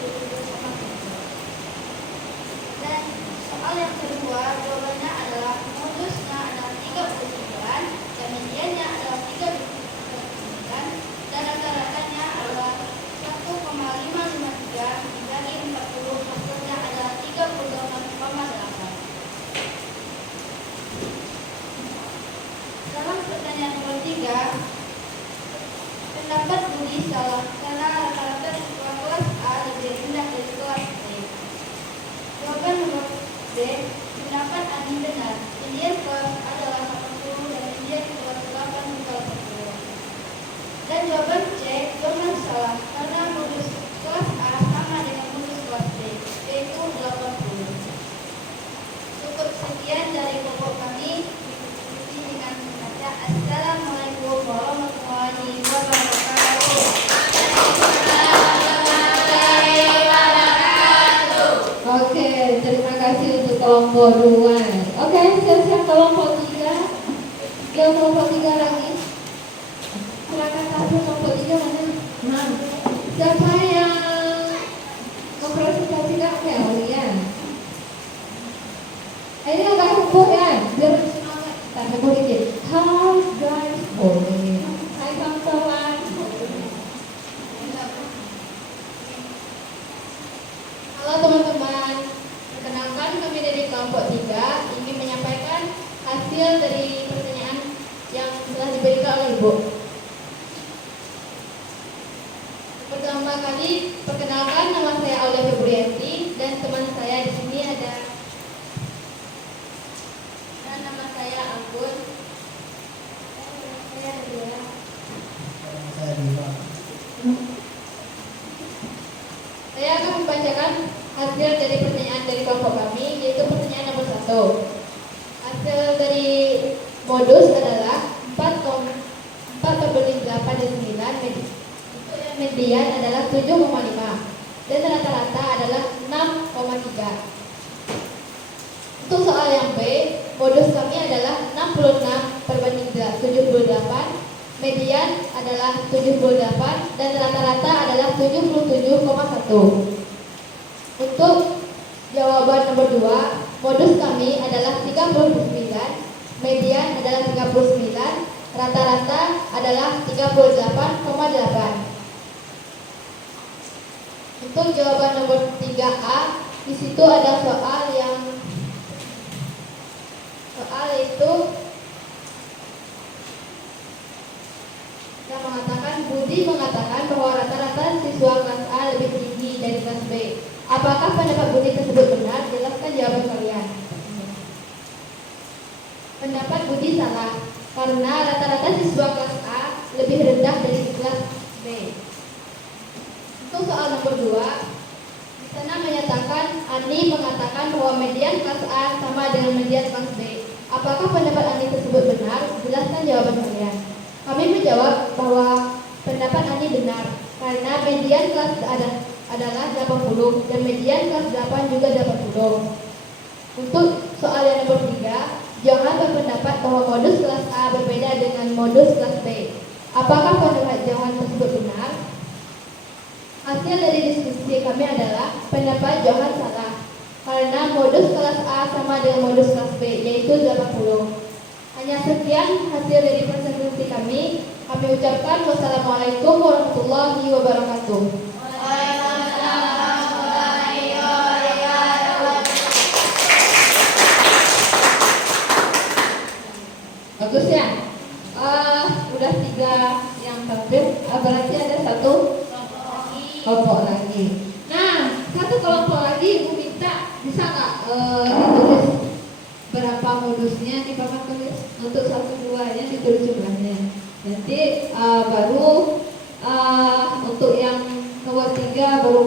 77,3. Dan soal yang kedua, jawabannya adalah modusnya adalah 39 dan mediannya adalah 39 dan rata-ratanya adalah 1,553 dibagi 40, hasilnya adalah 38,8. Dalam pertanyaan nomor 3, pendapat Budi salah karena rata-rata siswa kelas A lebih rendah dari kelas B. Jawaban nomor B, pendapat Adi benar. Indian kelas A adalah 80 dan Indian kelas 8 adalah 40. Dan jawaban C, jawaban salah karena modus kelas A sama dengan modus kelas B, yaitu 80. Cukup sekian dari kelompok kami. Diikuti dengan membaca Assalamualaikum warahmatullahi wabarakatuh. Oke, terima kasih untuk kelompok 2. Oke, siap-siap kelompok 3. Yang kelompok 3 lagi. Silakan satu kelompok 3 mana? Nah, siapa yang mempresentasikan Aulia? Ini agak heboh ya, biar semangat. Tak heboh dikit. Hai guys, boleh. Hai kawan-kawan. Halo teman-teman, perkenalkan kami dari kelompok 3 ingin menyampaikan hasil dari pertanyaan yang telah diberikan oleh Ibu. Pertama kali, perkenalkan nama saya Aulia Febrianti dan teman saya di sini ada dan nama saya Anggun. Saya Dila. Saya akan membacakan hasil dari pertanyaan dari kelompok kami, yaitu pertanyaan nomor 1. Hasil dari modus adalah 4,8 dan 9, median adalah 7,5 dan rata-rata adalah 6,3. Untuk soal yang B, modus kami adalah 66 perbanding 78, median adalah 78 dan rata-rata adalah 77,1. Untuk jawaban nomor 2, modus kami adalah 39, median adalah 39, rata-rata adalah 38,8. Untuk jawaban nomor 3A, di situ ada soal itu yang mengatakan Budi mengatakan bahwa rata-rata siswa kelas A lebih tinggi dari kelas B. Apakah pendapat Budi tersebut benar? Jelaskan jawaban kalian. Pendapat Budi salah, karena rata-rata siswa kelas A lebih rendah dari kelas B. Untuk soal nomor 2, di sana menyatakan Ani mengatakan bahwa median kelas A sama dengan median kelas B. Apakah pendapat Ani tersebut benar? Jelaskan jawaban kalian. Kami menjawab bahwa pendapat Ani benar, karena median kelas adalah 80 dan median kelas 8 juga 80. Untuk soal yang nomor 3, Johan berpendapat bahwa modus kelas A berbeda dengan modus kelas B. Apakah pendapat Johan tersebut benar? Hasil dari diskusi kami adalah pendapat Johan salah, karena modus kelas A sama dengan modus kelas B, yaitu 80. Hanya sekian hasil dari presentasi kami. Kami ucapkan wassalamualaikum warahmatullahi wabarakatuh. Bagus ya. Udah 3 yang tertib, berarti ada 1 kelompok lagi. Nah, 1 kelompok lagi Ibu minta bisa nggak ditulis berapa modusnya di papan tulis. Untuk 1, 2-nya ditulis jumlahnya. Nanti baru untuk yang nomor 3 baru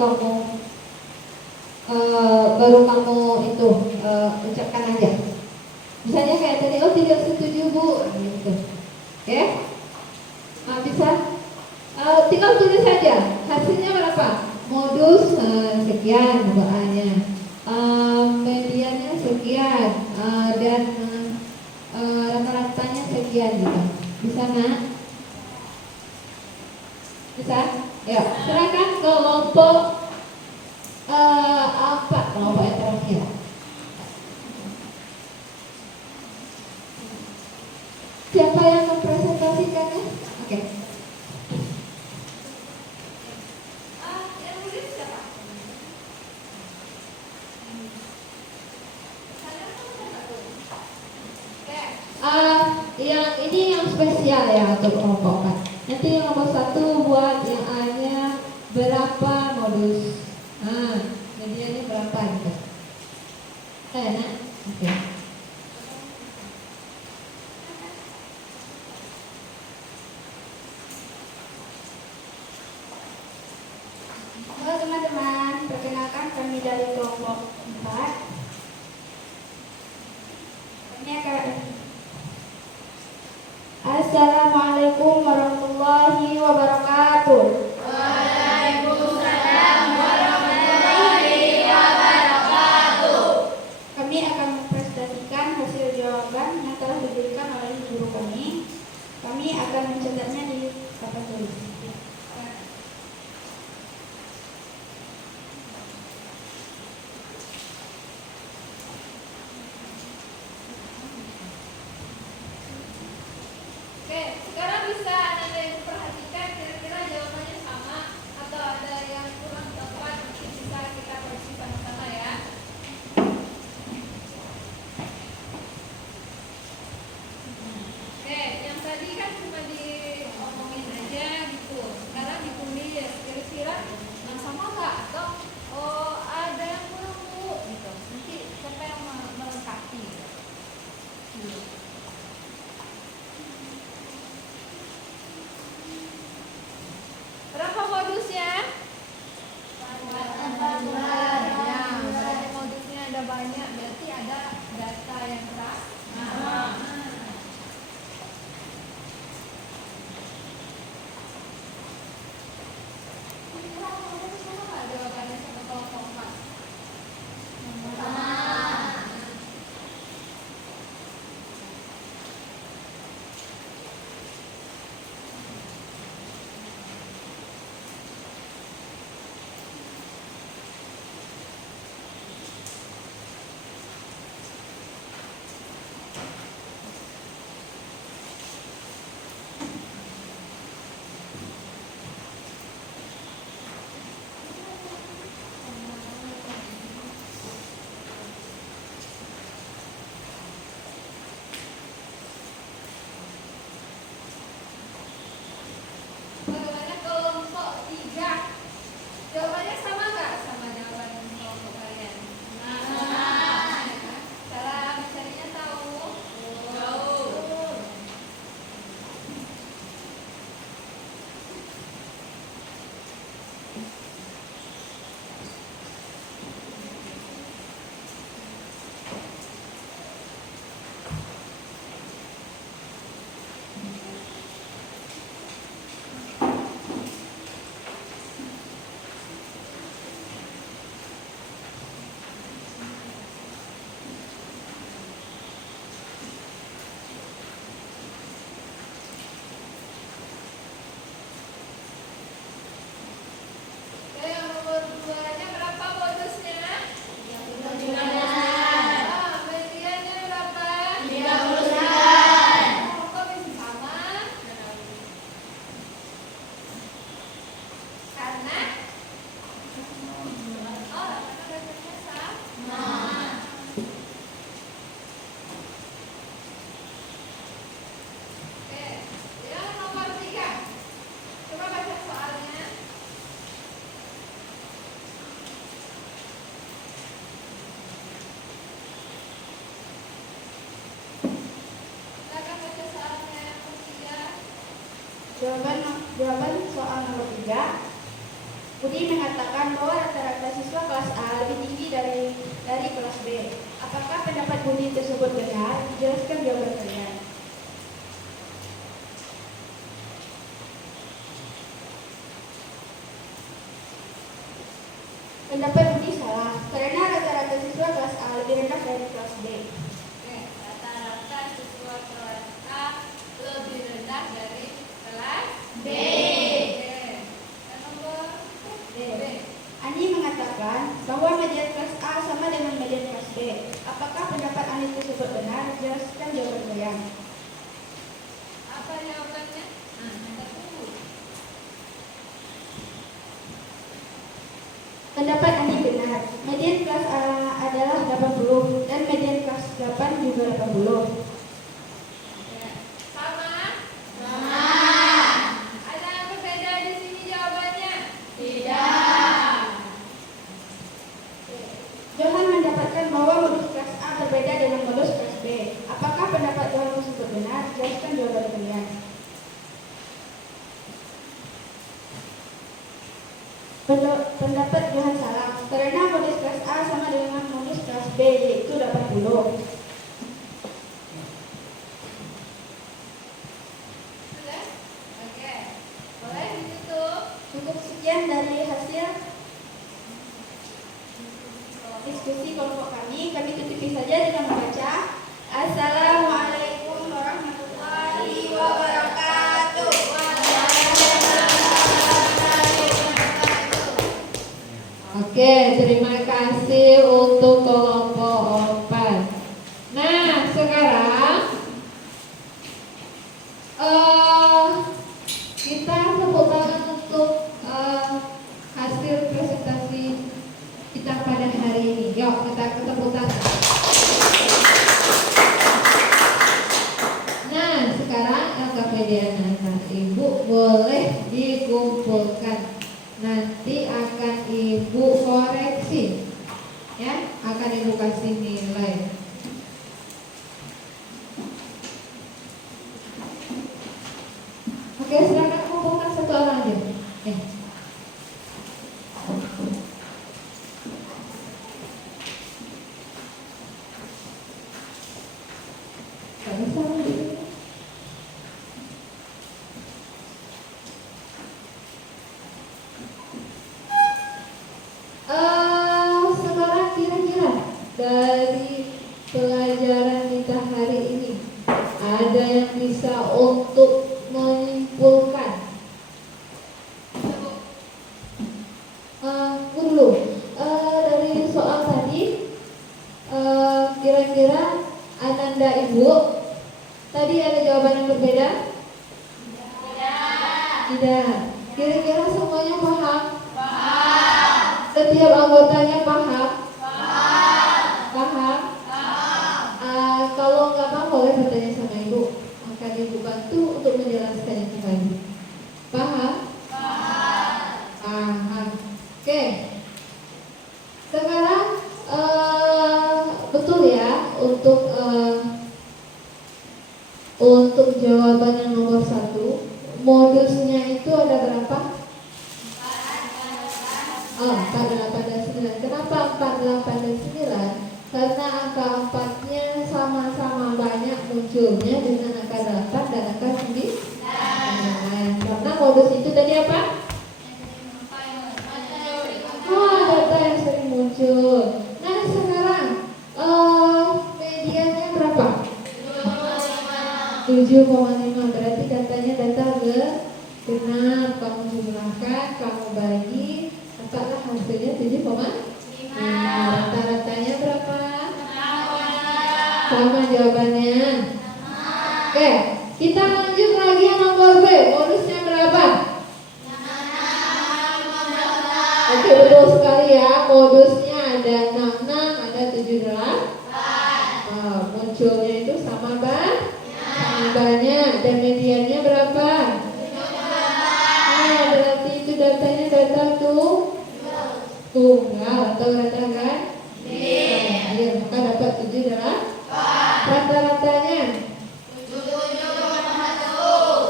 kamu itu ucapkan aja. Misalnya kayak tadi, oh tidak setuju Bu, gitu. Oke? Nah, bisa tinggal tulis saja hasilnya berapa. Modus sekian doanya, mediannya sekian, dan rata-ratanya sekian gitu. Bisa nak? Bisa? Ya, silakan kelompok apa? Kelompok yang terakhir. Siapa yang mempresentasikannya? Oke. Yang tulis siapa? Yang ini yang spesial ya untuk kelompok 4. Nanti yang nomor 1 buat yang A-nya berapa modus. Mediannya berapa gitu. Enak? Oke. Halo teman-teman, perkenalkan kami dari kelompok 4. Kami akan Assalamualaikum warahmatullahi wabarakatuh. Waalaikumsalam warahmatullahi wabarakatuh. Kami akan mempresentasikan hasil jawaban yang telah diberikan oleh guru kami. Kami akan mencatatnya di papan tulis. Oke, sekarang bisa ada yang perhatikan kira-kira jawabannya sama atau ada yang kurang tepat, mungkin bisa kita koreksi sama-sama ya. Oke, yang tadi kan cuma diomongin aja gitu. Sekarang ditulis kira-kira yang sama nggak atau ada yang kurang Bu gitu. Nanti siapa yang melengkapi? Berapa modusnya? Ya, berarti modusnya ada banyak, berarti ada data yang sama. Jawabannya sama kelompok 4. Jawaban soal nomor 3. Budi mengatakan bahwa rata-rata siswa kelas A lebih tinggi dari kelas B. Apakah pendapat Budi tersebut benar? Jelaskan jawaban kalian. Pendapat Budi salah, karena rata-rata siswa kelas A lebih rendah dari kelas B. Rata-rata siswa kelas A lebih rendah dari kelas B. Dan nomor B. Ani mengatakan bahwa median kelas A sama dengan median kelas B. Apakah pendapat Ani tersebut benar? Jelaskan jawaban kalian. apa jawabannya? Kita tunggu. Pendapat Ani benar. Median kelas A adalah 80 dan median kelas 8 juga 80. Sama? Sama. Ada yang berbeda di sini jawabannya? Tidak. Johan mendapatkan bahwa modus kelas A berbeda dengan modus kelas B. Apakah pendapat Johan tersebut benar? Jelaskan jawaban kalian. Pendapat Johan salah, karena modus kelas A sama dengan modus kelas B, yaitu 80. Sudah? Oke. Boleh ditutup? Cukup sekian dari hasil diskusi kelompok kami. Kami tutupi saja dengan membaca Assalamualaikum warahmatullahi wabarakatuh. Oke, terima kasih untuk kelompok 4. Nah, sekarang kita tepuk tangan untuk hasil presentasi kita pada hari ini. Yuk, kita tepuk tangan. Nah, sekarang LKPD anak Ibu boleh dikumpulkan. Nanti akan Ibu koreksi, ya, akan Ibu kasih nilai. Oke, silakan kumpulkan satu orang aja. Gak bisa gitu. Sekarang kira-kira dari pelajaran kita hari ini ada yang bisa untuk menyimpulkan? Dulu dari soal tadi, kira-kira Ananda Ibu tadi ada jawaban yang berbeda? Tidak. Kira-kira semuanya paham? Setiap anggotanya paham? Paham? Kalau nggak paham boleh bertanya sama Ibu. Akan Ibu bantu untuk menjelaskannya kembali. Paham? Paham. Oke. Sekarang betul ya untuk jawaban yang nomor 1, modusnya itu ada berapa? 4, 8, dan 9. Kenapa 4, 8, dan 9? Karena angka 4-nya sama-sama banyak munculnya dengan angka 8 dan angka 9. Karena modus itu tadi apa? Data yang sering muncul. Nah, sekarang mediannya berapa? 7,5. Berarti datanya data genap. Kamu jumlahkan, kamu bagi, dapatlah hasilnya 7,5. Rata-ratanya berapa? Sama jawabannya. Oke, kita lanjut lagi yang nomor B. Modusnya berapa? Oke, betul sekali ya. Modusnya ada 66, ada 78. Munculnya itu sama banyak. Dan mediannya berapa? Berarti itu datanya data tunggal atau rata kan? Iya, maka dapat 78. Rata-ratanya?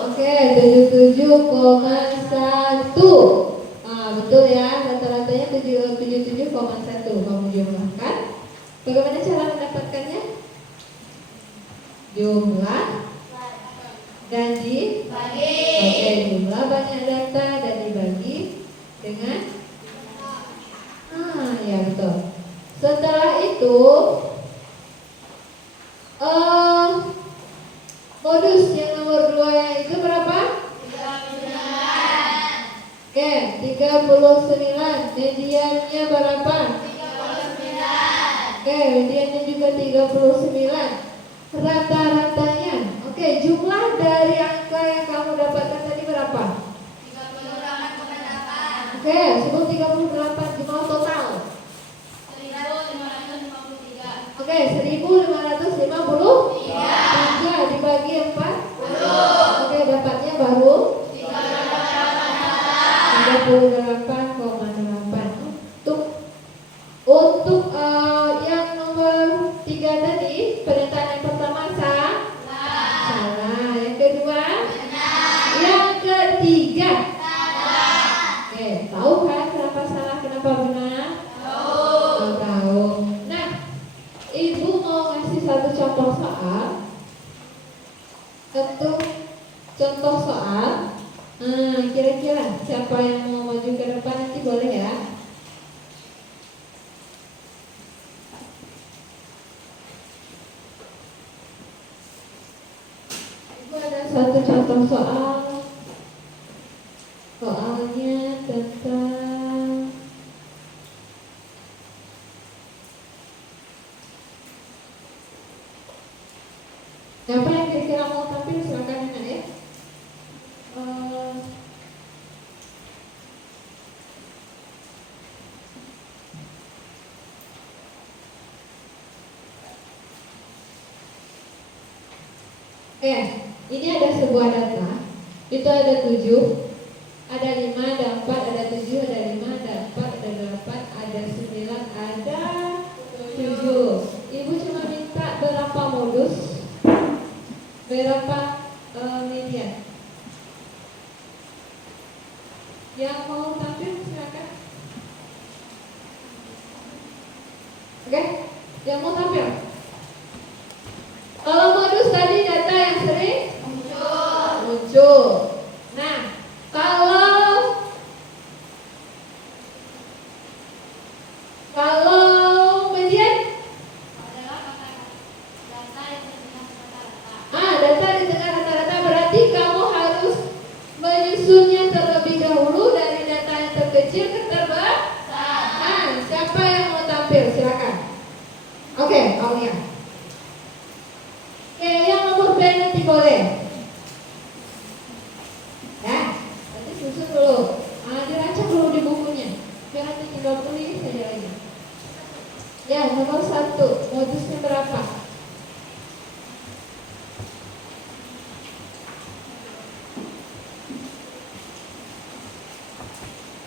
Oke, 77. Betul ya, rata-ratanya 77,1 kamu jumlahkan. Bagaimana cara mendapatkannya? Jumlah gaji. Oke, jumlah banyak data dan dibagi dengan ya betul. Setelah itu modus yang nomor 2 yang itu berapa? 39. Oke, 39. Mediannya berapa? 39. Oke, mediannya juga 39. Rata-ratanya. Oke, jumlah dari angka yang kamu dapatkan tadi berapa? 38,8. Oke, sebelum 38 jumlah total. 1.553. Oke, 1.553 dibagi 4. Oke, dapatnya baru 38,8. Untuk yang nomor 3 tadi, pernyataan yang pertama salah. Yang kedua benar. Yang ketiga salah. Oke, tahu kan kenapa salah, kenapa benar? Tahu. Nah, ibu mau ngasih satu contoh soal. Contoh soal. Kira-kira siapa yang mau maju ke depan nanti boleh ya. Ibu ada satu contoh soal. Soalnya tentang siapa yang kira-kira mau tampil, silakan Nina ya. Ini ada sebuah data. Itu ada 7, ada 5, ada 4, ada 7, ada 5, ada 4, ada 8, ada 9, ada 7. Ibu cuma minta berapa modus, berapa median. Yang mau tampil silakan. Oke, yang mau tampil. Kalau modus tadi data yang sering muncul. Nah, kalau median data di tengah rata-rata, berarti kamu harus menyusunnya terlebih dahulu dari data yang terkecil ke terbesar. Siapa yang mau tampil silakan. Oke, Aulia. Yang nomor B nanti boleh. Ya, nanti susun dulu. Dirancang dulu di bukunya. Biar nanti tinggal tulis saja lagi. Ya, nomor 1, modusnya berapa?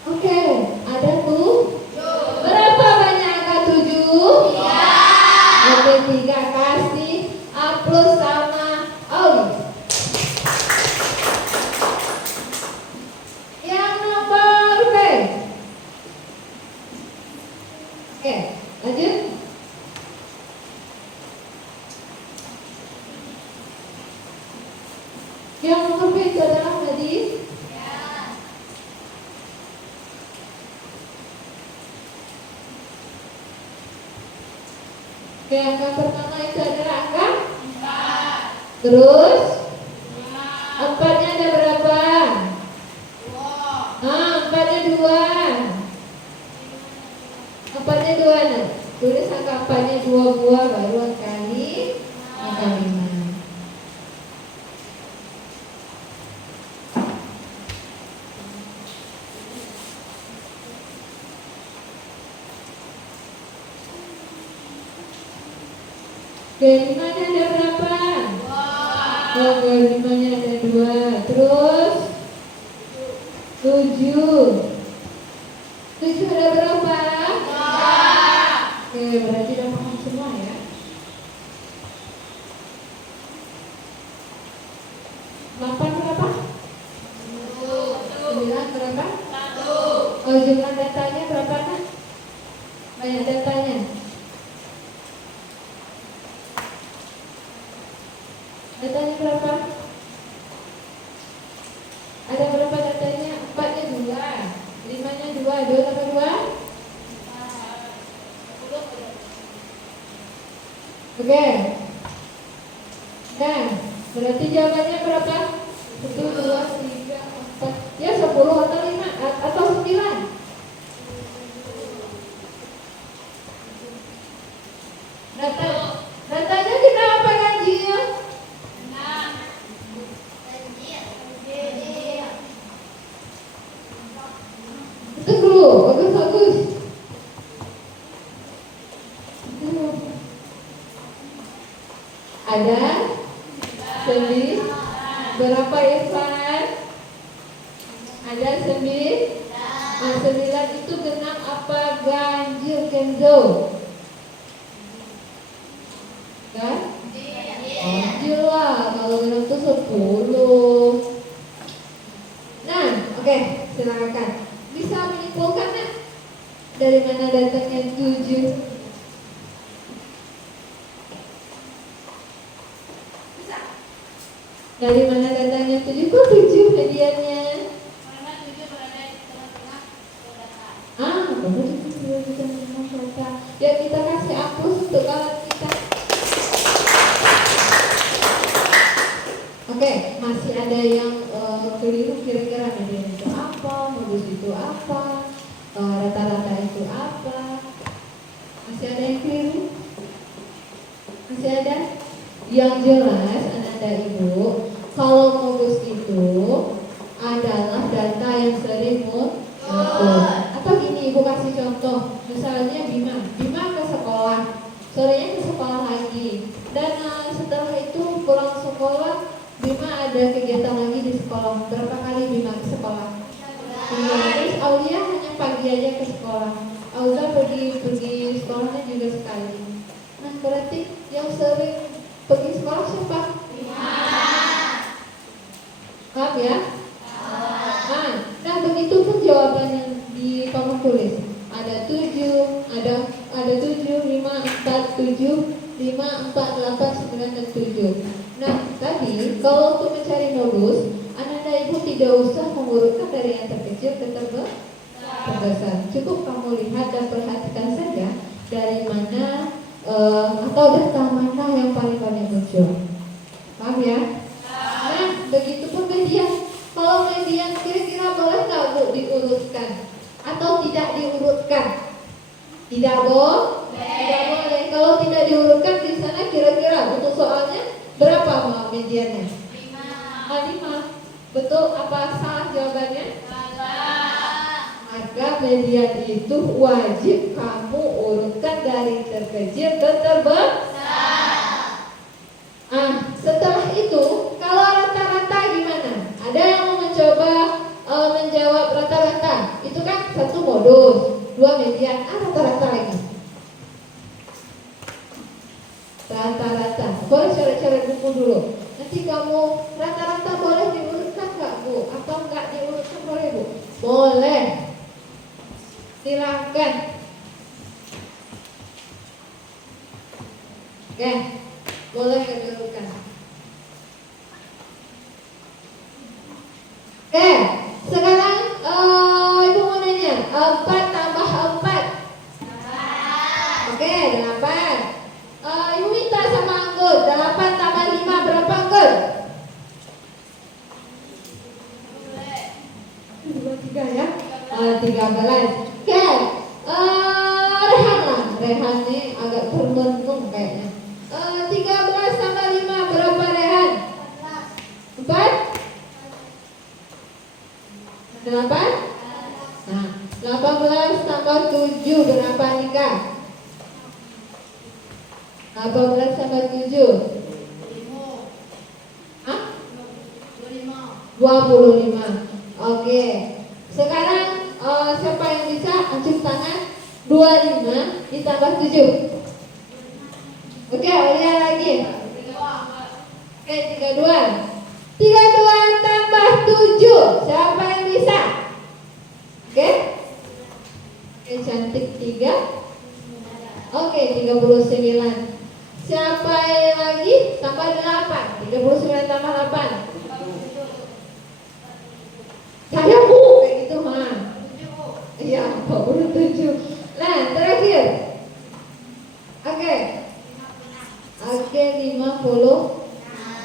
Oke, ada tuh. Berapa banyak angka 7? 3. Oke, 3 kasih A plus sama Auli. Yang nomor B. Oke, lanjut. Yang nomor B itu adalah tadi. Oke, angka pertama itu adalah angka 4. Terus 4-nya ada berapa? 4-nya 2. 4-nya 2. Nah, tulis angka 4-nya 2 buah, baru kali angka 5. Oke, 5-nya ada berapa? 5-nya ada 2. Terus 7. 7 ada berapa? 2. Oke, berarti udah paham semua ya. 8 berapa? 9 berapa? 1. Oh, jumlah datanya berapa nak? Banyak datanya. Datanya berapa? Ada berapa datanya? 4-nya 2, 5-nya 2, 2 tambah 2? Oke. Nah, berarti jawabannya berapa? 1, 2, 3, 4. Ya 10 atau 5 atau 9? Datanya kita apa gajinya? Itu dulu, bagus. Ada 9. Berapa Irfan? Ada 9. 9 itu genap apa ganjil Kenzo? Kan? Ganjil lah, kalau genap itu 10. Nah, oke, silakan. Bisa menyimpulkan nggak? Dari mana datangnya 7? Dari mana datangnya 7? Kok 7 mediannya? Baru itu sudah bisa menyimpulkan. Ya kita kasih aplaus untuk kawan kita. Oke, masih ada yang keliru kira-kira median itu apa, modus itu apa, rata-rata itu apa? Masih ada yang keliru? Masih ada? Yang jelas anak-anak ibu, kalau modus itu adalah data yang sering muncul. Atau gini, ibu kasih contoh. Misalnya Bima ke sekolah, sorenya ke sekolah lagi, dan setelah itu pulang sekolah Bima ada kegiatan lagi di sekolah. Berapa kali Bima ke sekolah? Terus Aulia hanya pagi aja ke sekolah. Aulia pergi sekolahnya juga sekali. Nah, berarti yang sering pergi sekolah siapa? Paham ya? Nah, begitu pun jawabannya di papan tulis. Ada 7, ada 7, 5, 4, 7, 5, 4, 8, 9, dan 7. Nah, tadi kalau untuk mencari modus, anak-anak ibu tidak usah mengurutkan dari yang terkecil ke terbesar. Cukup kamu lihat dan perhatikan saja dari mana atau data mana yang paling banyak muncul. Paham ya? Nah, begitupun median. Kalau median kira-kira boleh nggak Bu diurutkan atau tidak diurutkan? Tidak boleh. Kalau tidak diurutkan di sana kira-kira untuk soalnya berapa mau mediannya? 5. Betul apa salah jawabannya? Maka median itu wajib kamu urutkan dari terkecil ke terbesar. Setelah itu kalau rata-rata gimana? Ada yang mau mencoba menjawab rata-rata? Itu kan 1 modus, 2 median, rata-rata lagi. Rata-rata. Boleh coret-coret buku dulu. Nanti kamu rata-rata boleh diurutkan nggak Bu? Atau nggak diurutkan boleh Bu? Boleh. Silakan. Oke, boleh diurutkan. Oke, sekarang ibu mau nanya 4 tambah 4. Oke, 8. Ibu minta sama Anggur 8 tambah 5 berapa Anggur? 3 ya? 13. Oke, Rehan nih agak termenung kayaknya. 13 tambah 5 berapa Rehan? 4? 8? Nah, 18 tambah 7 berapa Nika? 18 tambah 7 Hah? 25. Oke. Sekarang siapa yang bisa angkat tangan? 25 ditambah 7. Oke, lihat lagi. Oke, 32 tambah 7. Siapa yang bisa? yang cantik 3. Oke, 39. Siapa yang lagi? Tambah 8. 39 tambah 8. Saya bu, kayak gitu mah. Iya, 47. Nah, terakhir. Oke. Oke, 50.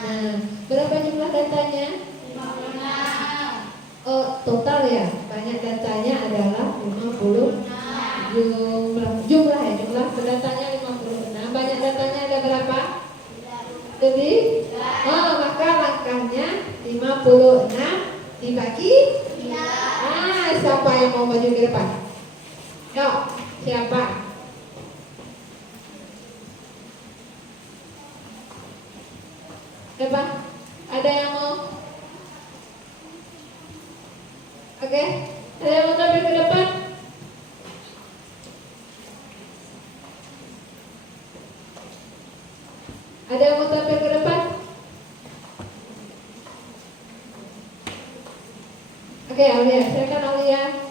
Nah, berapa jumlah datanya? 56. Oh, total ya. Banyak datanya adalah 50. Jumlah datanya 56. Banyak datanya ada berapa? Lebih? Oh, maka langkahnya 56 dibagi. Siapa yang mau maju ke depan? Yuk, siapa? Siapa? Ada yang mau? Oke, ada yang mau tampil ke depan? Ada yang mau tampil ke depan? Oke, Aulia, silakan Aulia.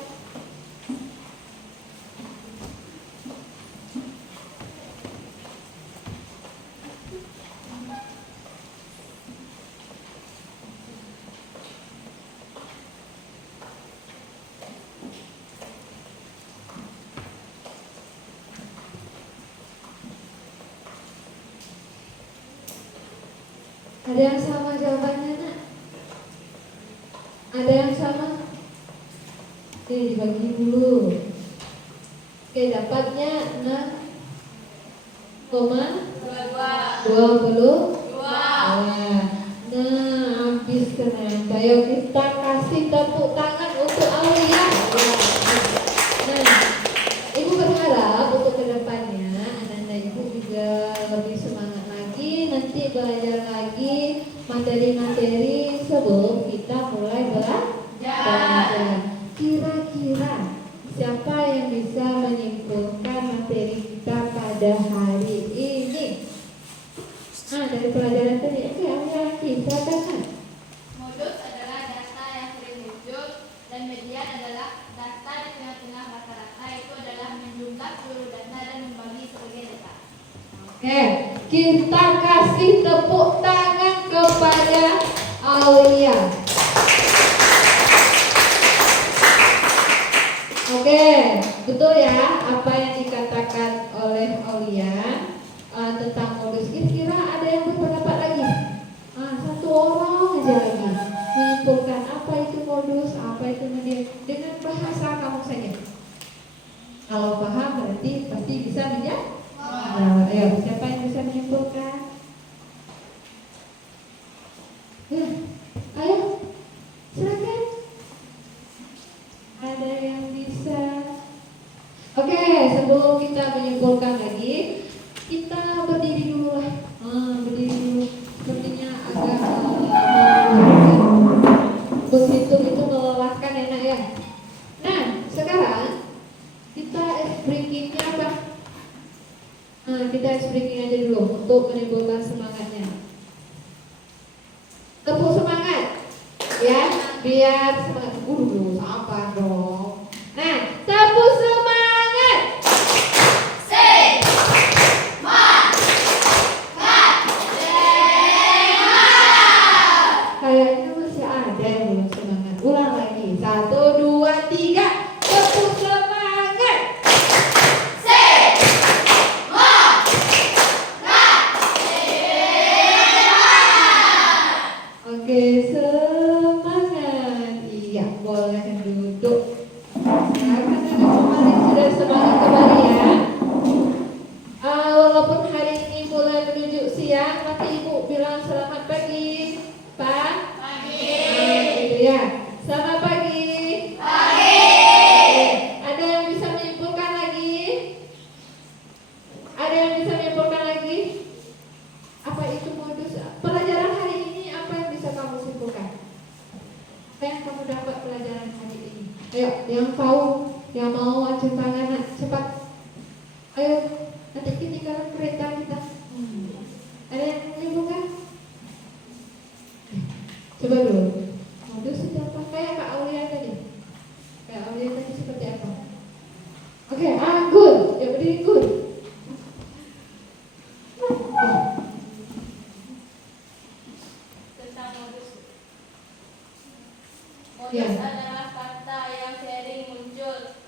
Ada yang sama jawabannya, nak? Ada yang sama? Oke, dibagi dulu. Oke, dapatnya 6,22. Nah, habis ternyata. Ayo kita kasih tepuk tangan untuk Aulia. Nah, Ibu berharap untuk kedepannya anak-anak Ibu juga lebih semangat lagi, nanti belajar lagi materi-materi sebelum kita mulai belajar. Kira-kira siapa yang bisa menyimpulkan materi kita pada hari ini? Dari pelajaran tadi. Oke, Aulia, silakan. Modus adalah data yang sering muncul dan median adalah data di tengah-tengah rata-rata. Itu adalah menjumlah seluruh data dan membagi sebagai data. Oke, kita kasih tepuk tangan kepada Aulia. Oke, betul ya apa yang dikatakan oleh Aulia tentang modus. Kira-kira ada yang berpendapat lagi? Satu orang aja lagi menyimpulkan apa itu modus, apa itu median dengan bahasa kamu saja. Kalau paham berarti pasti bisa menjawab. Ayo, siapa yang bisa menyimpulkan? Ayo, silakan. Ada yang bisa? Oke, sebelum kita menyimpulkan lagi, kita berdiri dulu lah. Berdiri dulu. Sepertinya agak berhitung itu melelahkan, enak ya. Nah, sekarang kita ice breakingnya apa? Kita ice breaking aja dulu untuk menimbulkan semangatnya. Tepuk semangat, ya, biar semangat. Sabar dong. Nah, tepuk semangat. Kayaknya masih ada yang belum semangat. Ulang lagi. 1, 2, 3. Tepuk semangat. Oke, semangat. Iya, boleh duduk. Karena kemarin sudah semangat kembali ya. Walaupun hari ini mulai menuju siang, tapi Ibu bilang selamat pagi, Pak. Gitu ya. Selamat pagi. Ada yang bisa menyimpulkan lagi? Ada yang bisa menyimpulkan lagi? Apa itu modus? Pelajaran hari ini apa yang bisa kamu simpulkan? Apa yang kamu dapat pelajaran hari ini? Ayo, yang tahu, yang mau acung tangan, cepat. Ayo, nanti ketinggalan kereta kita. Ada yang menyimpulkan? Coba dulu. Modus itu apa? Kayak Kak Aulia tadi. Kayak Aulia tadi seperti apa? Oke, Oke, good. Ya berdiri good. Tentang modus. Ya. Modus adalah kata yang sering muncul.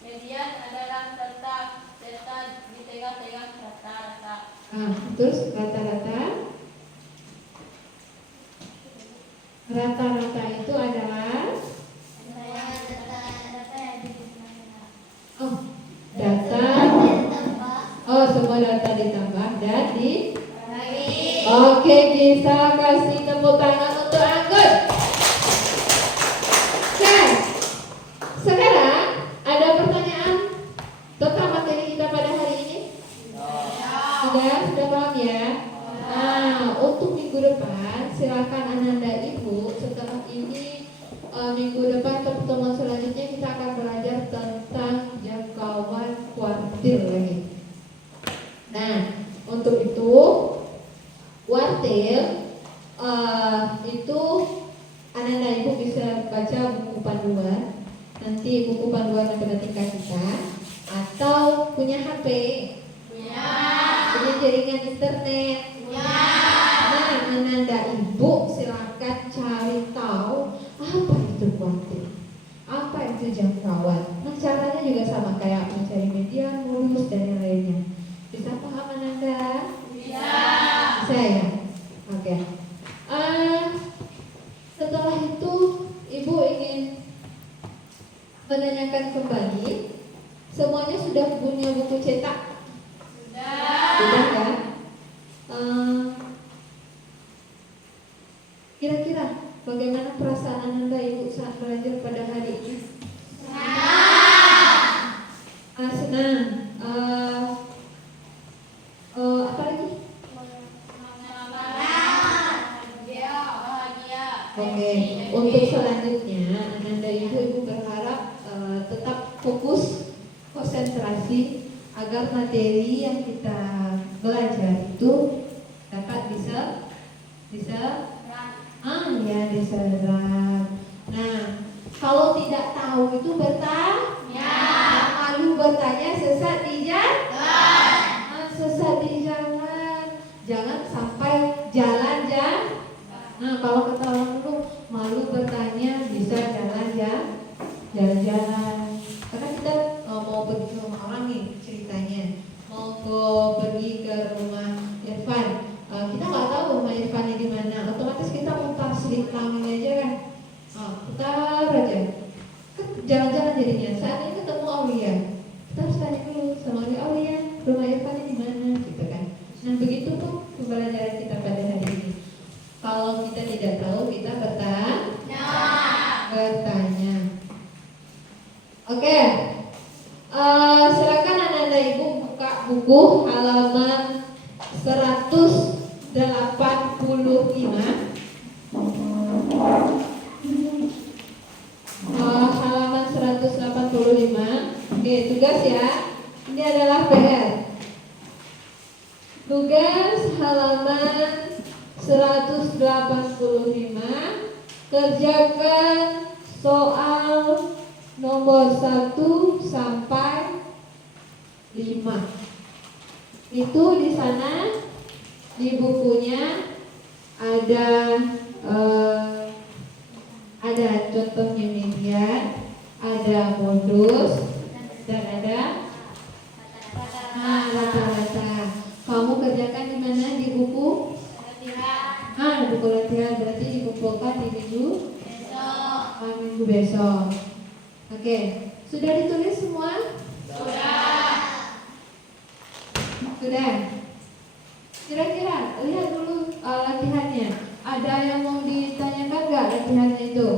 Median adalah tetap serta di tengah-tengah rata-rata. Terus rata-rata. Rata-rata itu adalah data. Semua data ditambah dan di. Oke, bisa kasih tepuk tangan untuk Anggun. Oke, sekarang ada pertanyaan tentang materi kita pada hari ini? Sudah paham ya? Nah, untuk minggu depan silakan Ananda Ibu setelah ini minggu depan pertemuan selanjutnya kita akan belajar tentang jangkauan kuartil lagi. Nah, untuk itu kuartil itu Ananda Ibu bisa baca buku panduan. Nanti buku panduan matematika kita atau punya HP. Punya jaringan internet. Nah, Ananda Ibu silakan cari tahu apa itu kuartil, apa itu jangkauan. Nah, caranya juga sama kayak mencari median, modus dan yang lainnya. Bisa paham Ananda? Bisa ya? Oke. Setelah itu Ibu ingin menanyakan kembali, semuanya sudah punya buku cetak? Sudah ya? Kira-kira bagaimana perasaan Ananda Ibu saat belajar pada hari ini? Senang. Apa lagi? Oke. Untuk selanjutnya Ananda Ibu berharap tetap fokus, konsentrasi agar materi yang kita belajar itu dapat diserap. Diserap. Nah, kalau tidak tahu itu bertanya. Malu bertanya, sesat di jalan. Sesat di jalan. Jangan sampai jalan-jalan. Nah, kalau kata orang dulu malu bertanya, bisa jalan-jalan. Karena kita mau pergi ke rumah orang nih ceritanya, mau pergi ke rumah Irfan, kita nggak tahu rumah Irfannya di mana, otomatis kita putar selitangin aja kan, putar aja, jalan-jalan jadinya. Saatnya ketemu Aulia, kita harus tanya dulu sama Aulia, rumah Irfannya di mana, gitu kan. Nah, begitu pun pembelajaran kita pada hari ini. Kalau kita tidak tahu, kita bertanya. Oke. Silakan Ananda Ibu buka buku halaman 185. Halaman 185. Oke, tugas ya. Ini adalah PR. Tugas halaman 185. Kerjakan soal nomor 1 sampai 5. Itu di sana di bukunya ada contohnya median, ada modus, dan ada rata-rata. Kamu kerjakan di mana? Di buku buku latihan, berarti dikumpulkan di minggu besok. Oke, sudah ditulis semua? Sudah. Kira-kira lihat dulu latihannya. Ada yang mau ditanyakan nggak latihannya itu?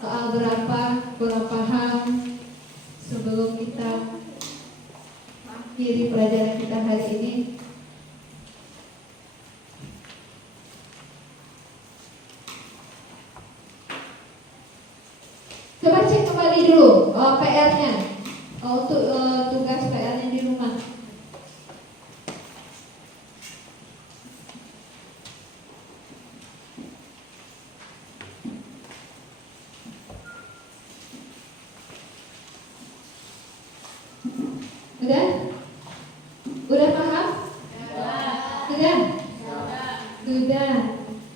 Soal berapa, kurang paham sebelum kita akhiri pelajaran kita hari ini. Coba cek kembali dulu PR-nya untuk tugas PR-nya di rumah. Udah? Udah paham? Sudah? Sudah.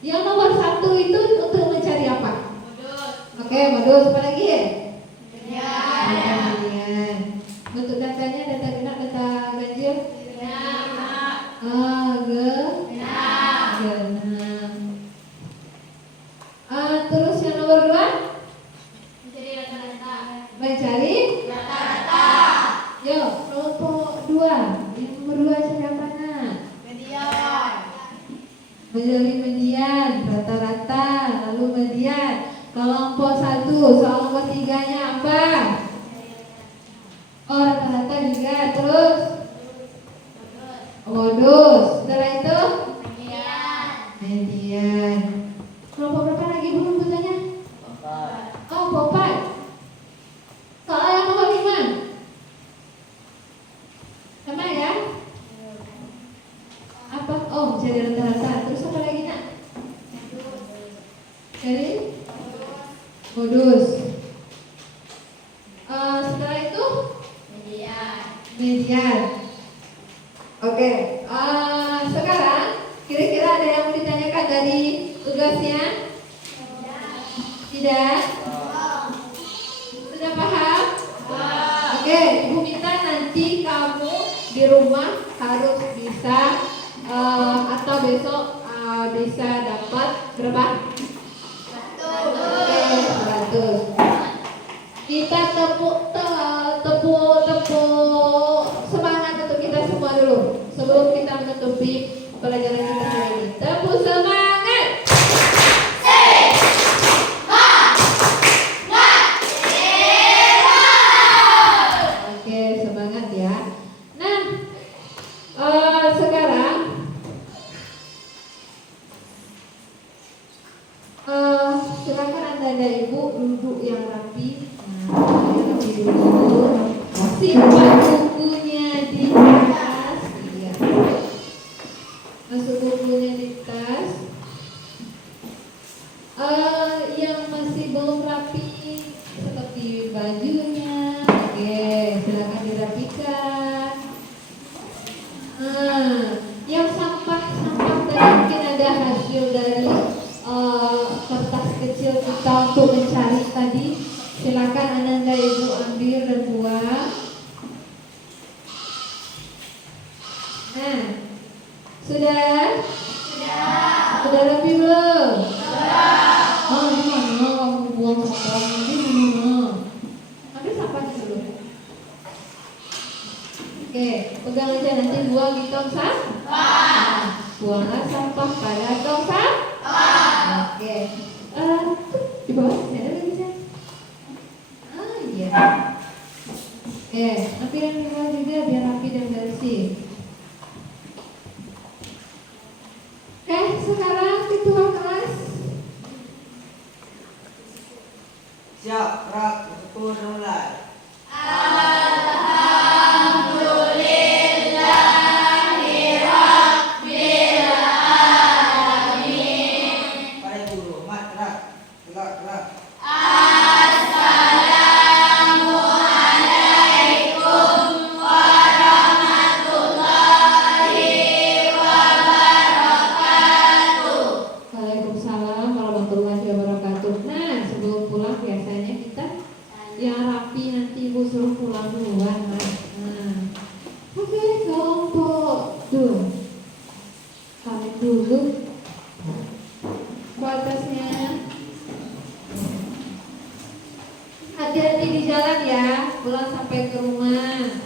Yang nomor 1 itu untuk mencari apa? Oke, modus. Apa lagi? Median. Bentuk datanya data genap, data ganjil? Genap. Terus yang nomor 2? Mencari Rata-rata. Yuk, kelompok 2. Yang nomor 2 cari apa nak? Median. Mencari median, rata-rata, lalu median. Kelompok 1, soal nomor 3-nya apa? Oh, rata-rata juga. Terus modus. Setelah itu Median. median. Kelompok berapa lagi belum bertanya? Oh, 4. Soal yang nomor 5. Sama ya? Apa? Oh, jadi rata-rata. Terus apa lagi nak? Jadi modus. Setelah itu Median. median. Oke. Sekarang kira-kira ada yang mau ditanyakan dari tugasnya? Tidak? Sudah paham? Oke, Ibu minta nanti kamu di rumah harus bisa atau besok bisa dapat berapa? 100. Kita tepuk semangat untuk kita semua dulu sebelum kita menutupi pelajaran kita hari ini. Tepuk semangat. Oke, semangat ya. Nah, sekarang silakan Anda dan Ibu duduk yang rapi. Yang rapi dulu. Simpan bukunya di tas. Iya. Masuk bukunya di tas. Yang masih belum rapi seperti bajunya, oke, silakan dirapikan. Yang sampah-sampah tadi mungkin ada hasil dari kertas kecil kita untuk mencari tadi. Silakan Ananda Ibu ambil dan buang. Nah, sudah? Sudah rapi belum? Oh, di mana kamu buang sampahnya? Di mana? Ambil sampahnya dulu. Oke, pegang aja nanti buang di tong sampah. Buanglah sampah pada tong sampah. Oke. Di bawah ada lagi kan? Oh iya. Oke, ambil yang di bawah juga biar rapi dan bersih. Oke, sekarang ketua kelas. Siap, rak, 10 mulai. Pada guru, mat, rak, kelak. Waalaikumsalam warahmatullahi wabarakatuh. Nah, sebelum pulang biasanya kita yang rapi nanti Ibu suruh pulang duluan, Mas. Nah, oke, kelompok tuh. Pamit dulu. Batasnya. Hati-hati di jalan ya, pulang sampai ke rumah.